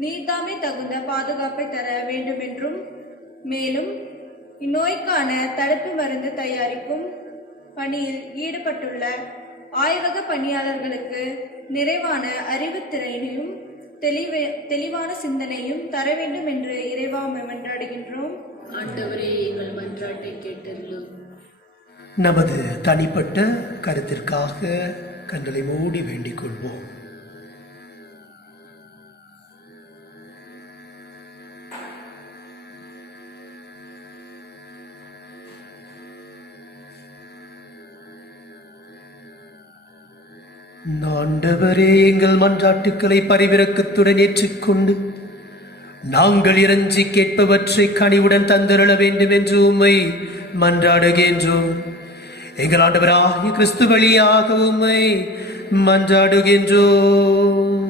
நீர்தாமே தகுந்த பாதுகாப்பை தர வேண்டுமென்றும், மேலும் இந்நோய்க்கான தடுப்பு மருந்து தயாரிக்கும் பணியில் ஈடுபட்டுள்ள ஆய்வக பணியாளர்களுக்கு நிறைவான அறிவுத்திறனையும் தெளிவான சிந்தனையும் தர வேண்டும் என்று இறைவாமை மன்றாடுகின்றோம். ஆண்டவரே எங்கள் மன்றாட்டை கேட்டருளும். நமது தனிப்பட்ட கருத்திற்காக கண்களை மூடி வேண்டிக் கொள்வோம். ஆண்டவரே, எங்கள் மன்றாட்டுக்களை பரிவிரக்கத்துடன் ஏற்றுக்கொண்டு நாங்கள் இறைஞ்சி கேட்பவற்றை கனிவுடன் தந்தருள வேண்டும் என்று உம்மை மன்றாடுகின்றோம். எங்கள் ஆண்டவராகிய கிறிஸ்து வழியாக உம்மை மன்றாடுகின்றோம்.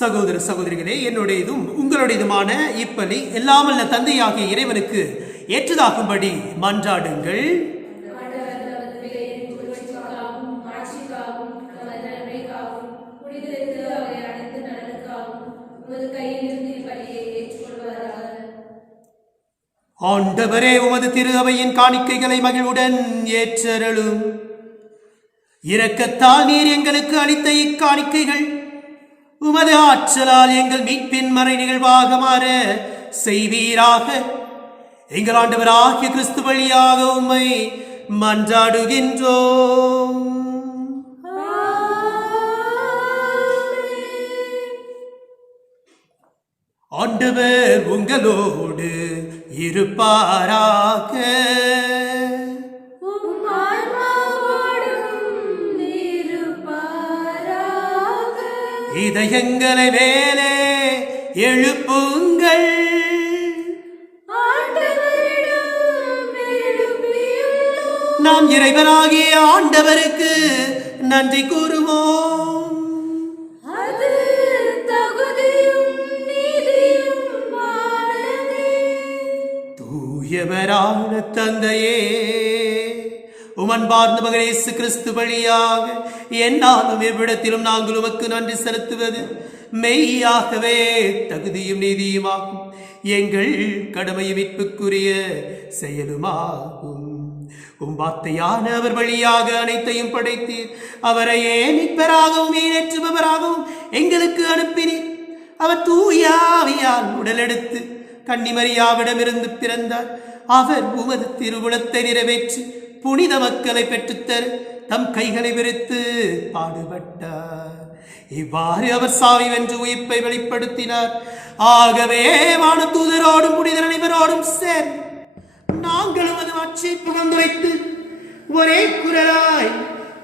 சகோதர சகோதரிகளே, என்னுடையதும் உங்களுடையதுமான இப்பலி எல்லாமல்ல தந்தையாகிய இறைவனுக்கு ஏற்றதாகும்படி மன்றாடுங்கள். ஆண்டவரே, உமது திரு அவையின் காணிக்கைகளை மகிழ்வுடன் ஏற்றருளும். இரக்கத்தால் நீர் எங்களுக்கு அளித்த இக்காணிக்கைகள் உமது ஆற்றலால் எங்கள் மீட்பின் மறை நிகழ்வாக மாற செய்வீராக. எங்கள் ஆண்டவராகிய கிறிஸ்து வழியாக உம்மை மன்றாடுகின்றோம். ஆண்டவர் உங்களோடு இருப்பாராக. இதயங்களை மேலே எழுப்புங்கள். நாம் இறைவனாகிய ஆண்டவருக்கு நன்றி கூறுவோம். அது தகுதியும் நீதியுமானதே. தூயவரான தந்தையே, உமன்பார்ந்த மகன் இயேசு கிறிஸ்து வழியாக என்னாலும் எவ்விடத்திலும் நாங்கள் உமக்கு நன்றி செலுத்துவது மெய்யாகவே தகுதியும் நீதியுமாகும். எங்கள் கடமையும் மீட்புக்குரிய செயலுமாகும். வார்த்தையான அவர் வழியாக அனைத்தையும் படைத்தீர். அவரையே மீட்பராகவும் ஈடேற்றுபவராகவும் எங்களுக்கு அனுப்பினீர். அவர் தூய ஆவியால் உடலெடுத்து கன்னிமரியாவிடமிருந்து பிறந்தார். அவர் உமது திருவுளத்தை நிறைவேற்றி புனித மக்களை பெற்றுத்தர தம் கைகளை விரித்து பாடுபட்டார். இவ்வாறு அவர் சாவி வென்று உயிர்ப்பை வெளிப்படுத்தினார். ஆகவே வான தூதரோடும் புனிதர் அனைவரோடும் சேர்ந்து நாங்களும் அது ஆட்சி புகழ்ந்துரைத்து ஒரே குரலாய்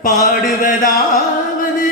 பாடுவதாவது: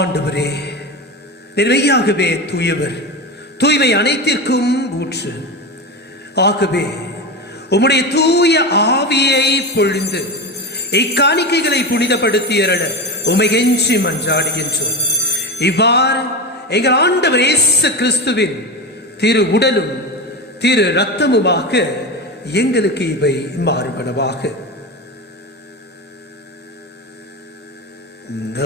ஆண்டவரே, நிறையாகவே தூயவர், தூய்மை அனைத்திற்கும் ஊற்று. ஆகவே உம்முடைய தூய ஆவியை பொழிந்து இக்காணிக்கைகளை புனிதப்படுத்தியரட உம்மை கெஞ்சி மன்றாடுகின்றோம். இவ்வாறு எங்கள் ஆண்டவர் இயேசு கிறிஸ்துவின் திரு உடலும் திரு இரத்தமுமாக எங்களுக்கு இவை மாறுபடவாக.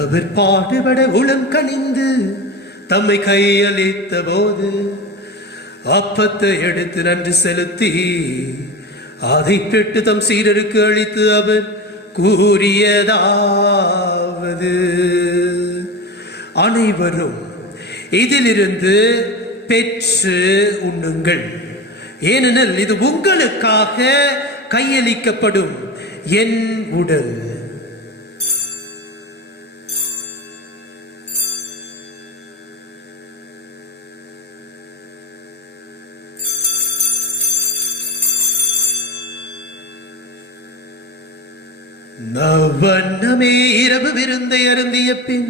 அவர் பாடுபட உளம் கனிந்து தம்மை கையளித்த போது அப்பத்தை எடுத்து நன்றி செலுத்தி அதை பெற்று தம் சீடருக்கு அளித்து அவர் கூறியதாவது: அனைவரும் இதிலிருந்து பெற்று உண்ணுங்கள், ஏனெனில் இது உங்களுக்காக கையளிக்கப்படும் என் உடல். வண்ணமே இரவு விருந்தை அருந்திய பின்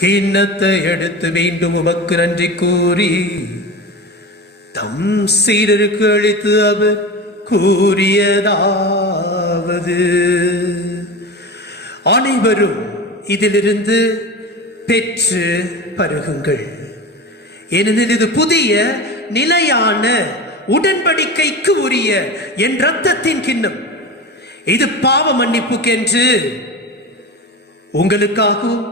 கிண்ணத்தை எடுத்து மீண்டும் உமக்கு நன்றி கூறி தம் சீடருக்கு அளித்து அவர் கூறியதாவது: அனைவரும் இதிலிருந்து பெற்று பருகுங்கள், ஏனெனில் இது புதிய நிலையான உடன்படிக்கைக்கு உரிய என் இரத்தத்தின் கிண்ணம். இது பாவ மன்னிப்புக்கென்று உங்களுக்காகவும்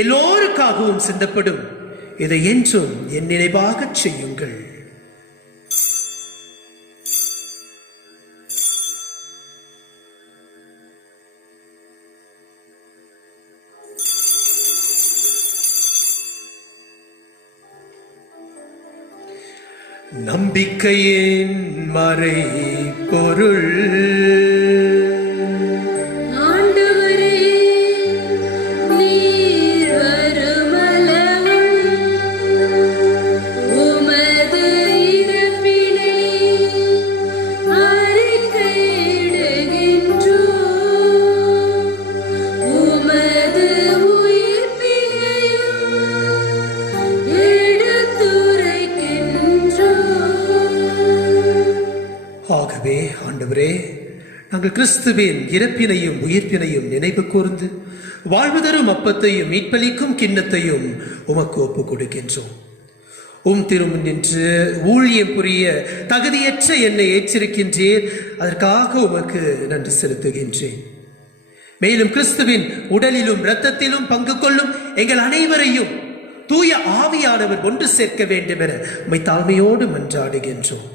எல்லோருக்காகவும் சிந்தப்படும். இதை என்றும் என் நினைவாக செய்யுங்கள். நம்பிக்கையின் மறை பொருள். ஆகவே ஆண்டவரே, நாங்கள் கிறிஸ்துவின் இறப்பினையும் உயிர்ப்பினையும் நினைவு கூர்ந்து வாழ்வு தரும் அப்பத்தையும் மீட்பளிக்கும் கிண்ணத்தையும் உமக்கு ஒப்புக் கொடுக்கின்றோம். திருமுன் நின்று ஊழியம் புரிய தகுதியற்ற என்னை ஏற்றிருக்கின்றேன். அதற்காக உமக்கு நன்றி செலுத்துகின்றேன். மேலும் கிறிஸ்துவின் உடலிலும் இரத்தத்திலும் பங்கு கொள்ளும் எங்கள் அனைவரையும் தூய ஆவியானவர் ஒன்று சேர்க்க வேண்டும் என உம்மை தாழ்மையோடு மன்றாடுகின்றோம்.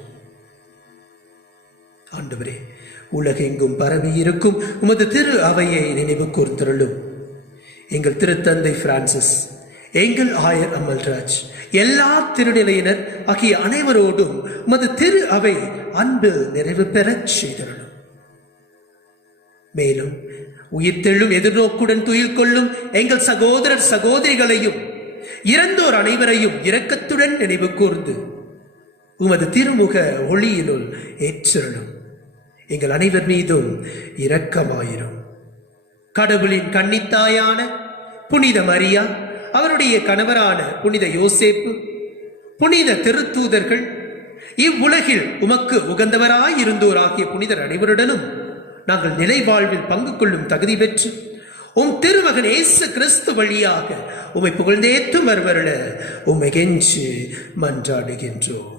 ஆண்டவரே, உலகெங்கும் பரவி இருக்கும் உமது திரு அவையை நினைவு கூர்ந்தருளும். எங்கள் திருத்தந்தை பிரான்சிஸ், எங்கள் ஆயர் அமல்ராஜ், எல்லா திருநிலையினர் ஆகிய அனைவரோடும் உமது திரு அவை அன்பில் நிறைவு பெறச் செய்தருளும். மேலும் உயிர்த்தெழும் எதிர்நோக்குடன் துயில் கொள்ளும் எங்கள் சகோதரர் சகோதரிகளையும் இறந்தோர் அனைவரையும் இரக்கத்துடன் நினைவு கூர்ந்து உமது திருமுக ஒளியினுள் ஏற்றருளும். எங்கள் அனைவர் மீதும் இரக்கமாயிரும். கடவுளின் கன்னித்தாயான புனித மரியா, அவருடைய கணவரான புனித யோசேப்பு, புனித திருத்தூதர்கள், இவ்வுலகில் உமக்கு உகந்தவராயிருந்தோர் ஆகிய புனிதர் அனைவருடனும் நாங்கள் நிலை வாழ்வில் பங்கு கொள்ளும் தகுதி பெற்று உம் திருமகன் இயேசு கிறிஸ்து வழியாக உம்மை புகழ்ந்தேத்தும் வருவருள உம்மை கெஞ்சி மன்றாடுகின்றோம்.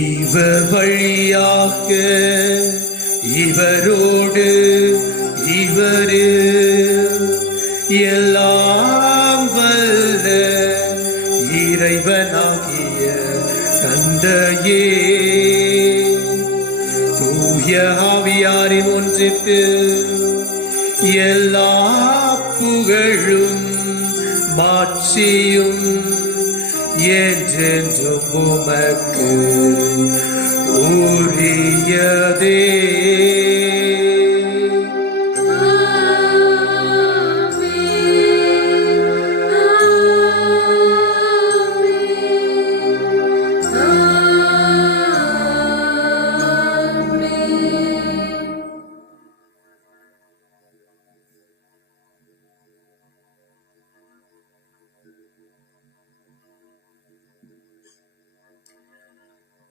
இவர் வழியாக இவரோடு இவரு எல்லாம் வல்ல இறைவனாகிய தந்தையே, தூய ஆவியாரின் ஒன்றிற்கு எல்லா புகழும் மாட்சியும் என்றென்றும் உமக்கு உரியதே.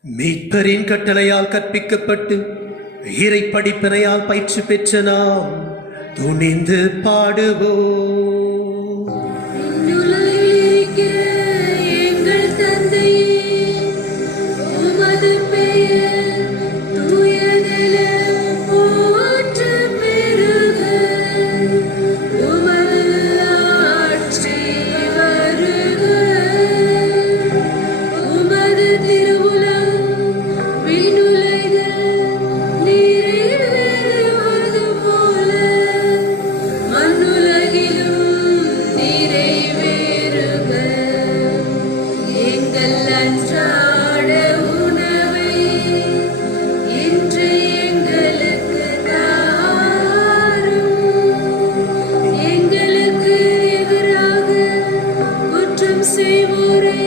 மீட்பரின் கட்டளையால் கற்பிக்கப்பட்டு இறை படிப்பினையால் பயிற்சி பெற்ற நாம் துணிந்து பாடுவோம். எங்கள் தந்தையே, உமது பெயர் தூயதென போற்ற பெருக, உமது ஆட்சி வருக, உமது திருவுளம் விண்ணுலகில் நிறைவேறுவது போல மண்ணுலகிலும் நிறைவேறுக. எங்கள் அன்றாட உணவை இன்று எங்களுக்கு தாரும். எங்களுக்கு எதிராக குற்றம் செய்வோரை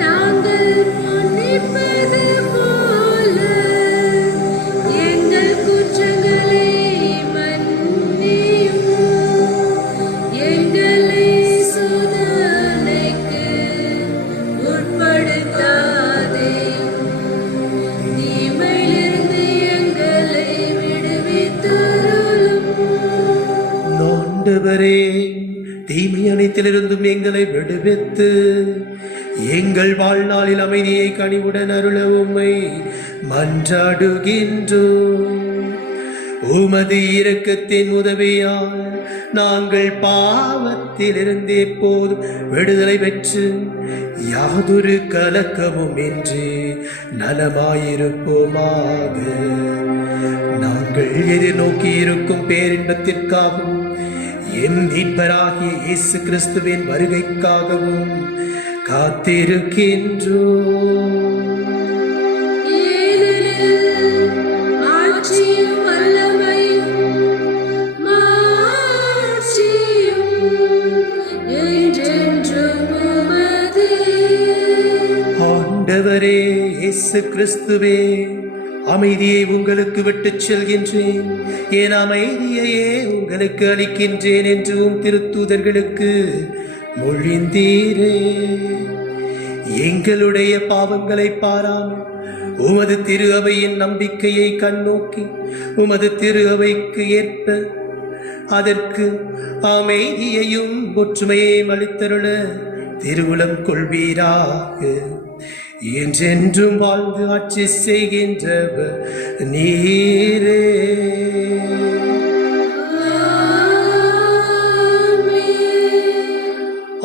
நாங்கள் மன்னிப்பது போல எங்கள் குற்றங்களை மன்னியும். எங்களை சோதனைக்கு உட்படுத்தாதேயும், தீமையிலிருந்து எங்களை விடுவித்தருளும். ஆண்டவரே, தீமை அனைத்திலிருந்தும் எங்களை விடுவித்து எங்கள் வாழ்நாளில் அமைதியை கனிவுடன் அருள உம்மை மன்றாடுகின்றோம். உமது இரக்கத்தின் உதவியால் நாங்கள் பாவத்திலிருந்து எப்போதும் விடுதலை பெற்று யாதொரு கலக்கமும் இன்றி நலமாயிருப்போமாக. நாங்கள் எதிர்நோக்கி இருக்கும் பேரின்பத்திற்காகவும் எம் மீட்பராகிய இயேசு கிறிஸ்துவின் வருகைக்காகவும் காத்திருக்கின்றோம். ஏனெனில் ஆட்சியும் வல்லமையும் மாட்சியும் என்றென்றும் உமதே. ஆண்டவரே இயேசு கிறிஸ்துவே, அமைதியை உங்களுக்கு விட்டுச் செல்கின்றேன், என் அமைதியையே உங்களுக்கு அளிக்கின்றேன் என்று உம் திருத்தூதர்களுக்கு மொழிந்தீரே. எங்களுடைய பாவங்களை பாராமல் உமது திரு அவையின் நம்பிக்கையை கண்ணோக்கி உமது திரு அவைக்கு ஏற்ப அதற்கு அமைதியையும் ஒற்றுமையையும் அளித்தருள திருவுளம் கொள்வீராக. என்றென்றும் வாழ்ந்து ஆட்சி செய்கின்றவர் நீரே.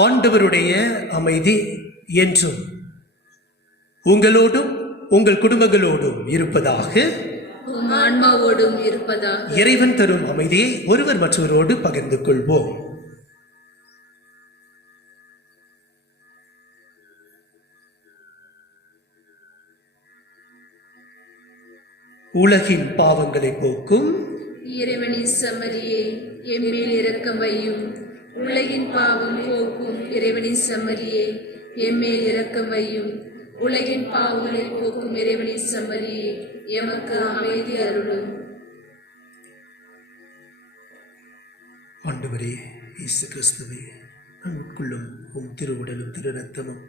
ஆண்டவருடைய அமைதி என்றும் உங்களோடும் உங்கள் குடும்பங்களோடும் இருப்பதாக. உம் ஆன்மாவோடும் இருப்பதாக. இறைவன் தரும் அமைதியை ஒருவர் மற்றவரோடு பகிர்ந்து கொள்வோம். உலகின் பாவங்களை போக்கும் இறைவனின் செம்மறியே எம்மேல் இரக்கம் வையும். உலகின் பாவம் போக்கும் இறைவனின் செம்மறியே எம்மேல் இரக்கம் வையும். உலகின் பாவங்களை போக்கும் இறைவனின் செம்மறியே எமக்கு அமைதி அருளும். ஆண்டவரே இயேசு கிறிஸ்துவே, நான் உட்கொள்ளும் உம் திருவுடலும் திரு ரத்தமும்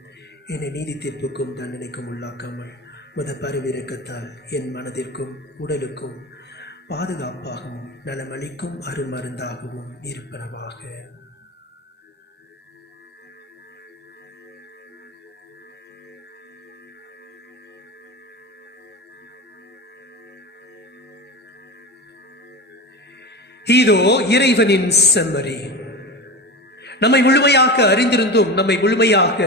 என்னை நீதி தீர்ப்புக்கும் தண்டனைக்கும் உள்ளாக்காமல் முத பரிவிறக்கத்தால் என் மனதிற்கும் உடலுக்கும் பாதுகாப்பாகவும் நலமளிக்கும் அருமருந்தாகவும் இருப்பனவாக. இதோ இறைவனின் செம்மறி. நம்மை முழுமையாக அறிந்திருந்தும் நம்மை முழுமையாக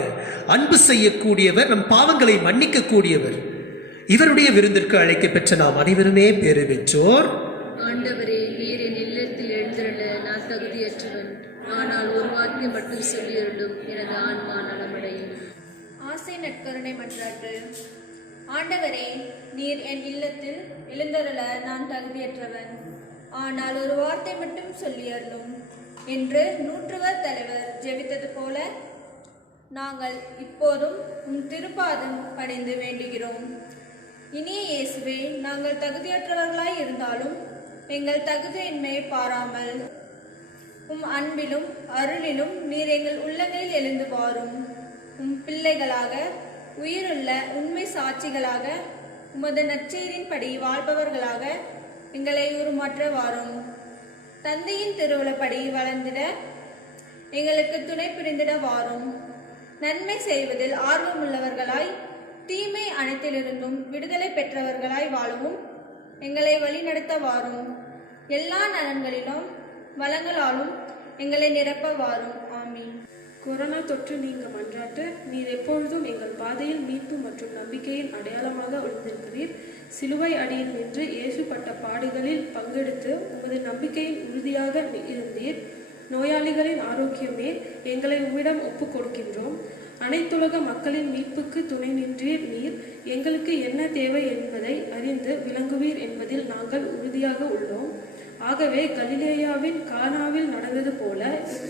அன்பு செய்யக்கூடியவர், நம் பாவங்களை மன்னிக்க கூடியவர். இவருடைய விருந்திற்கு அழைக்க பெற்ற நாம் அனைவருமே பேறு பெற்றோர். ஆண்டவரே, நீரின் இல்லத்தில் எழுந்தருள நான் தகுதியற்றவன். ஆனால் ஒரு வார்த்தை மட்டும் சொல்லியருளும், எனது ஆன்மா நலமடையும். ஆசை நற்கருணை மன்றாட்டு. ஆண்டவரே, நீர் என் இல்லத்தில் எழுந்தருள நான் தகுதியற்றவன். ஆனால் ஒரு வார்த்தை மட்டும் சொல்லியருளும் என்று நூற்றுவர் தலைவர் ஜெபித்தது போல நாங்கள் இப்போதும் உம் திருப்பாதம் பணிந்து வேண்டுகிறோம். இனிய இயேசுவே, நாங்கள் தகுதியற்றவர்களாய் இருந்தாலும் எங்கள் தகுதியின்மையை பாராமல் உம் அன்பிலும் அருளிலும் நீர் எங்கள் உள்ளங்களில் எழுந்து வாரும். உம் பிள்ளைகளாக, உயிருள்ள உண்மை சாட்சிகளாக, உமது நற்செய்தியின்படி வாழ்பவர்களாக எங்களை உருமாற்ற வாரும். தந்தையின் திருவுளப்படி வளர்ந்திட எங்களுக்கு துணை புரிந்திட வாரும். நன்மை செய்வதில் ஆர்வமுள்ளவர்களாய், தீமை அனைத்திலிருந்தும் விடுதலை பெற்றவர்களாய் வாழவும் எங்களை வழிநடத்த வாரும். எல்லா நலன்களிலும் வளங்களாலும் எங்களை நிரப்ப வாரும். ஆமீன். கொரோனா தொற்று நீங்க மன்றாட்டு. நீர் எப்பொழுதும் எங்கள் பாதையில் மீட்பு மற்றும் நம்பிக்கையின் அடையாளமாக ஒளிந்திருக்கிறீர். சிலுவை அடியில் நின்று இயேசு பட்ட பாடுகளில் பங்கெடுத்து உமது நம்பிக்கையின் உறுதியாக இருந்தீர். நோயாளிகளின் ஆரோக்கியமே எங்களை உம்மிடம் ஒப்புக் கொடுக்கின்றோம். அனைத்துலக மக்களின் மீட்புக்கு துணை நின்றீர். நீர் எங்களுக்கு என்ன தேவை என்பதை அறிந்து விளங்குவீர் என்பதில் நாங்கள் உறுதியாக உள்ளோம். ஆகவே கலிலேயாவின் கானாவில் நடந்தது போல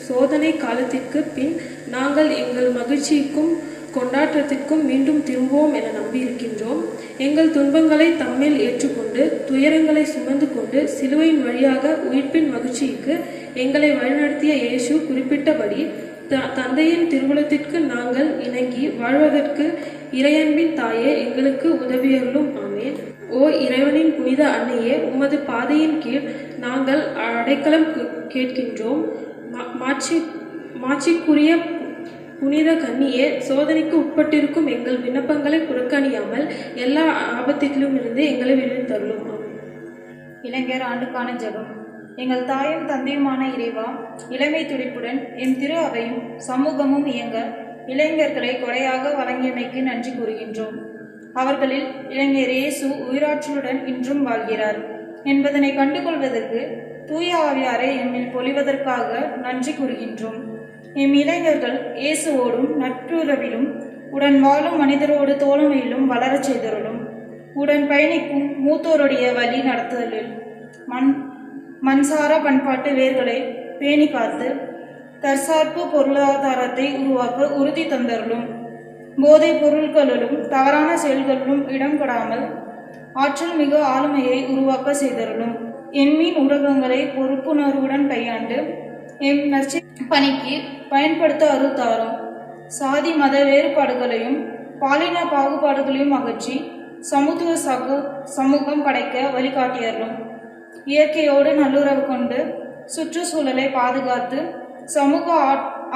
சோதனை காலத்திற்கு பின் நாங்கள் எங்கள் மகிழ்ச்சிக்கும் கொண்டாட்டத்திற்கும் மீண்டும் திரும்புவோம் என நம்பியிருக்கின்றோம். எங்கள் துன்பங்களை தம்மேல் ஏற்றுக்கொண்டு துயரங்களை சுமந்து கொண்டு சிலுவையின் வழியாக உயிர்ப்பின் மகிழ்ச்சிக்கு எங்களை வழிநடத்திய இயேசு குறிப்பிட்டபடி தந்தையின் திருவுளத்திற்கு நாங்கள் இணங்கி வாழ்வதற்கு இறையன்பின் தாயே எங்களுக்கு உதவியருளும். ஆமேன். ஓ இறைவனின் புனித அன்னையே, உமது பாதையின் கீழ் நாங்கள் அடைக்கலம் கேட்கின்றோம். மாட்சிக்குரிய புனித கன்னியே, சோதனைக்கு உட்பட்டிருக்கும் எங்கள் விண்ணப்பங்களை புறக்கணியாமல் எல்லா ஆபத்திலும் இருந்து எங்களை விடுவித்தருளும். இளைஞர் ஆண்டுக்கான ஜெபம். எங்கள் தாயும் தந்தையுமான இறைவா, இளமை துடிப்புடன் என் திரு அவையும் சமூகமும் இயங்க இளைஞர்களை கொடையாக வழங்கியமைக்கு நன்றி கூறுகின்றோம். அவர்களில் இளைஞர் இயேசு உயிராற்றலுடன் இன்றும் வாழ்கிறார் என்பதனை கண்டுகொள்வதற்கு தூய ஆவியாரை எம்மில் பொழிவதற்காக நன்றி கூறுகின்றோம். எம் இளைஞர்கள் இயேசுவோடும் நட்புறவிலும் உடன் வாழும் மனிதரோடு தோழமையிலும் வளரச் செய்தருளும். உடன் பயணிக்கும் மூத்தோருடைய வழி நடத்துதலில் மண்சார பண்பாட்டு வேர்களை பேணி காத்து தற்சார்பு பொருளாதாரத்தை உருவாக்க உறுதி தந்தருளும். போதைப் பொருட்களிலும் தவறான செயல்களிலும் இடம் கொடாமல் ஆற்றல் மிகு ஆளுமையை உருவாக்க செய்தருளும். எண்மீன் ஊடகங்களை பொறுப்புணர்வுடன் கையாண்டு எம் நற்செய்தி பணிக்கு பயன்படுத்த அருள் தாரும். சாதி மத வேறுபாடுகளையும் பாலின பாகுபாடுகளையும் அகற்றி சமத்துவ சமூகம் படைக்க வழிகாட்டியருளும். இயற்கையோடு நல்லுறவு கொண்டு சுற்றுச்சூழலை பாதுகாத்து சமூக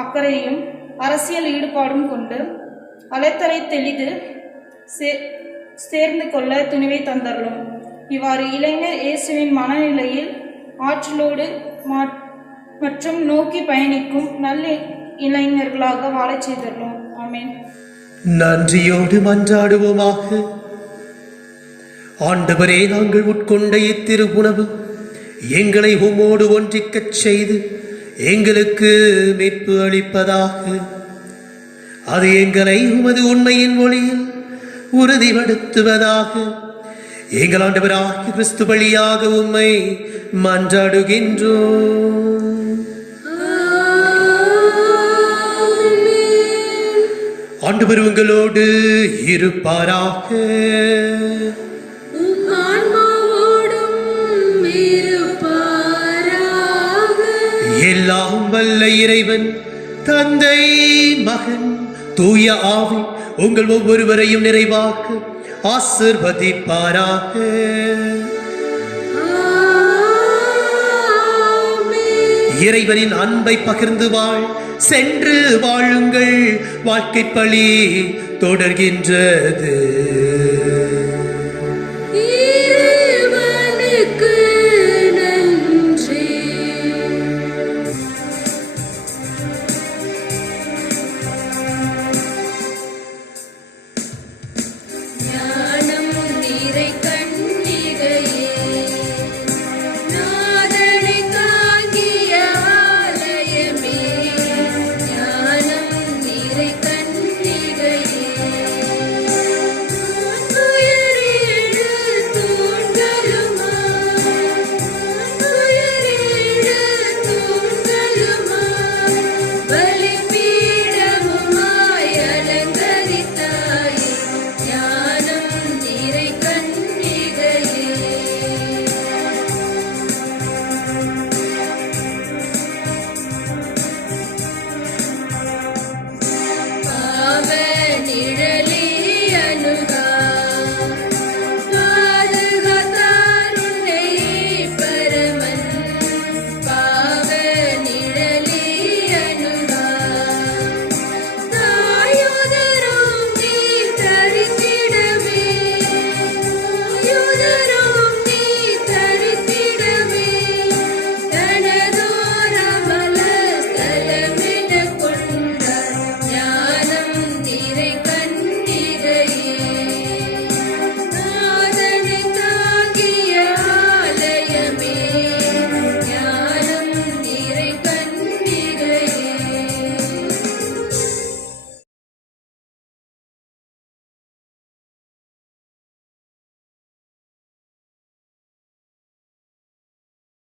அக்கறையும் அரசியல் ஈடுபாடும் கொண்டு அலைத்தலை தெளிது சேர்ந்து கொள்ள துணிவை தந்தரலும். இவ்வாறு இளைஞர் இயேசுவின் மனநிலையில் ஆற்றலோடு மற்றும் நோக்கி பயணிக்கும் நல்ல இளைஞர்களாக வாழச் செய்தரலும். ஆமென். நன்றியோடு மன்றாடுவோமாக. ஆண்டவரே, நாங்கள் உட்கொண்ட இத்திரு உணவு எங்களை உம்மோடு ஒன்றிக்கச் செய்து எங்களுக்கு மீட்பு அளிப்பதாக. அது எங்களை உமது உண்மையின் ஒளியில் உறுதிப்படுத்துவதாக. எங்கள் ஆண்டவராகிய கிறிஸ்து வழியாக உம்மை மன்றாடுகின்றோம். ஆண்டவர் உங்களோடு இருப்பாராக. உம் ஆன்மாவோடும் இருப்பாராக. எல்லாம் வல்ல இறைவன் தந்தை, மகன், தூய ஆவி உங்கள் ஒவ்வொருவரையும் நிறைவாக ஆசீர்வதிப்பாராக. இறைவனின் அன்பை பகிர்ந்து சென்று வாழுங்கள். வாழ்க்கை பழி தொடர்கின்றது.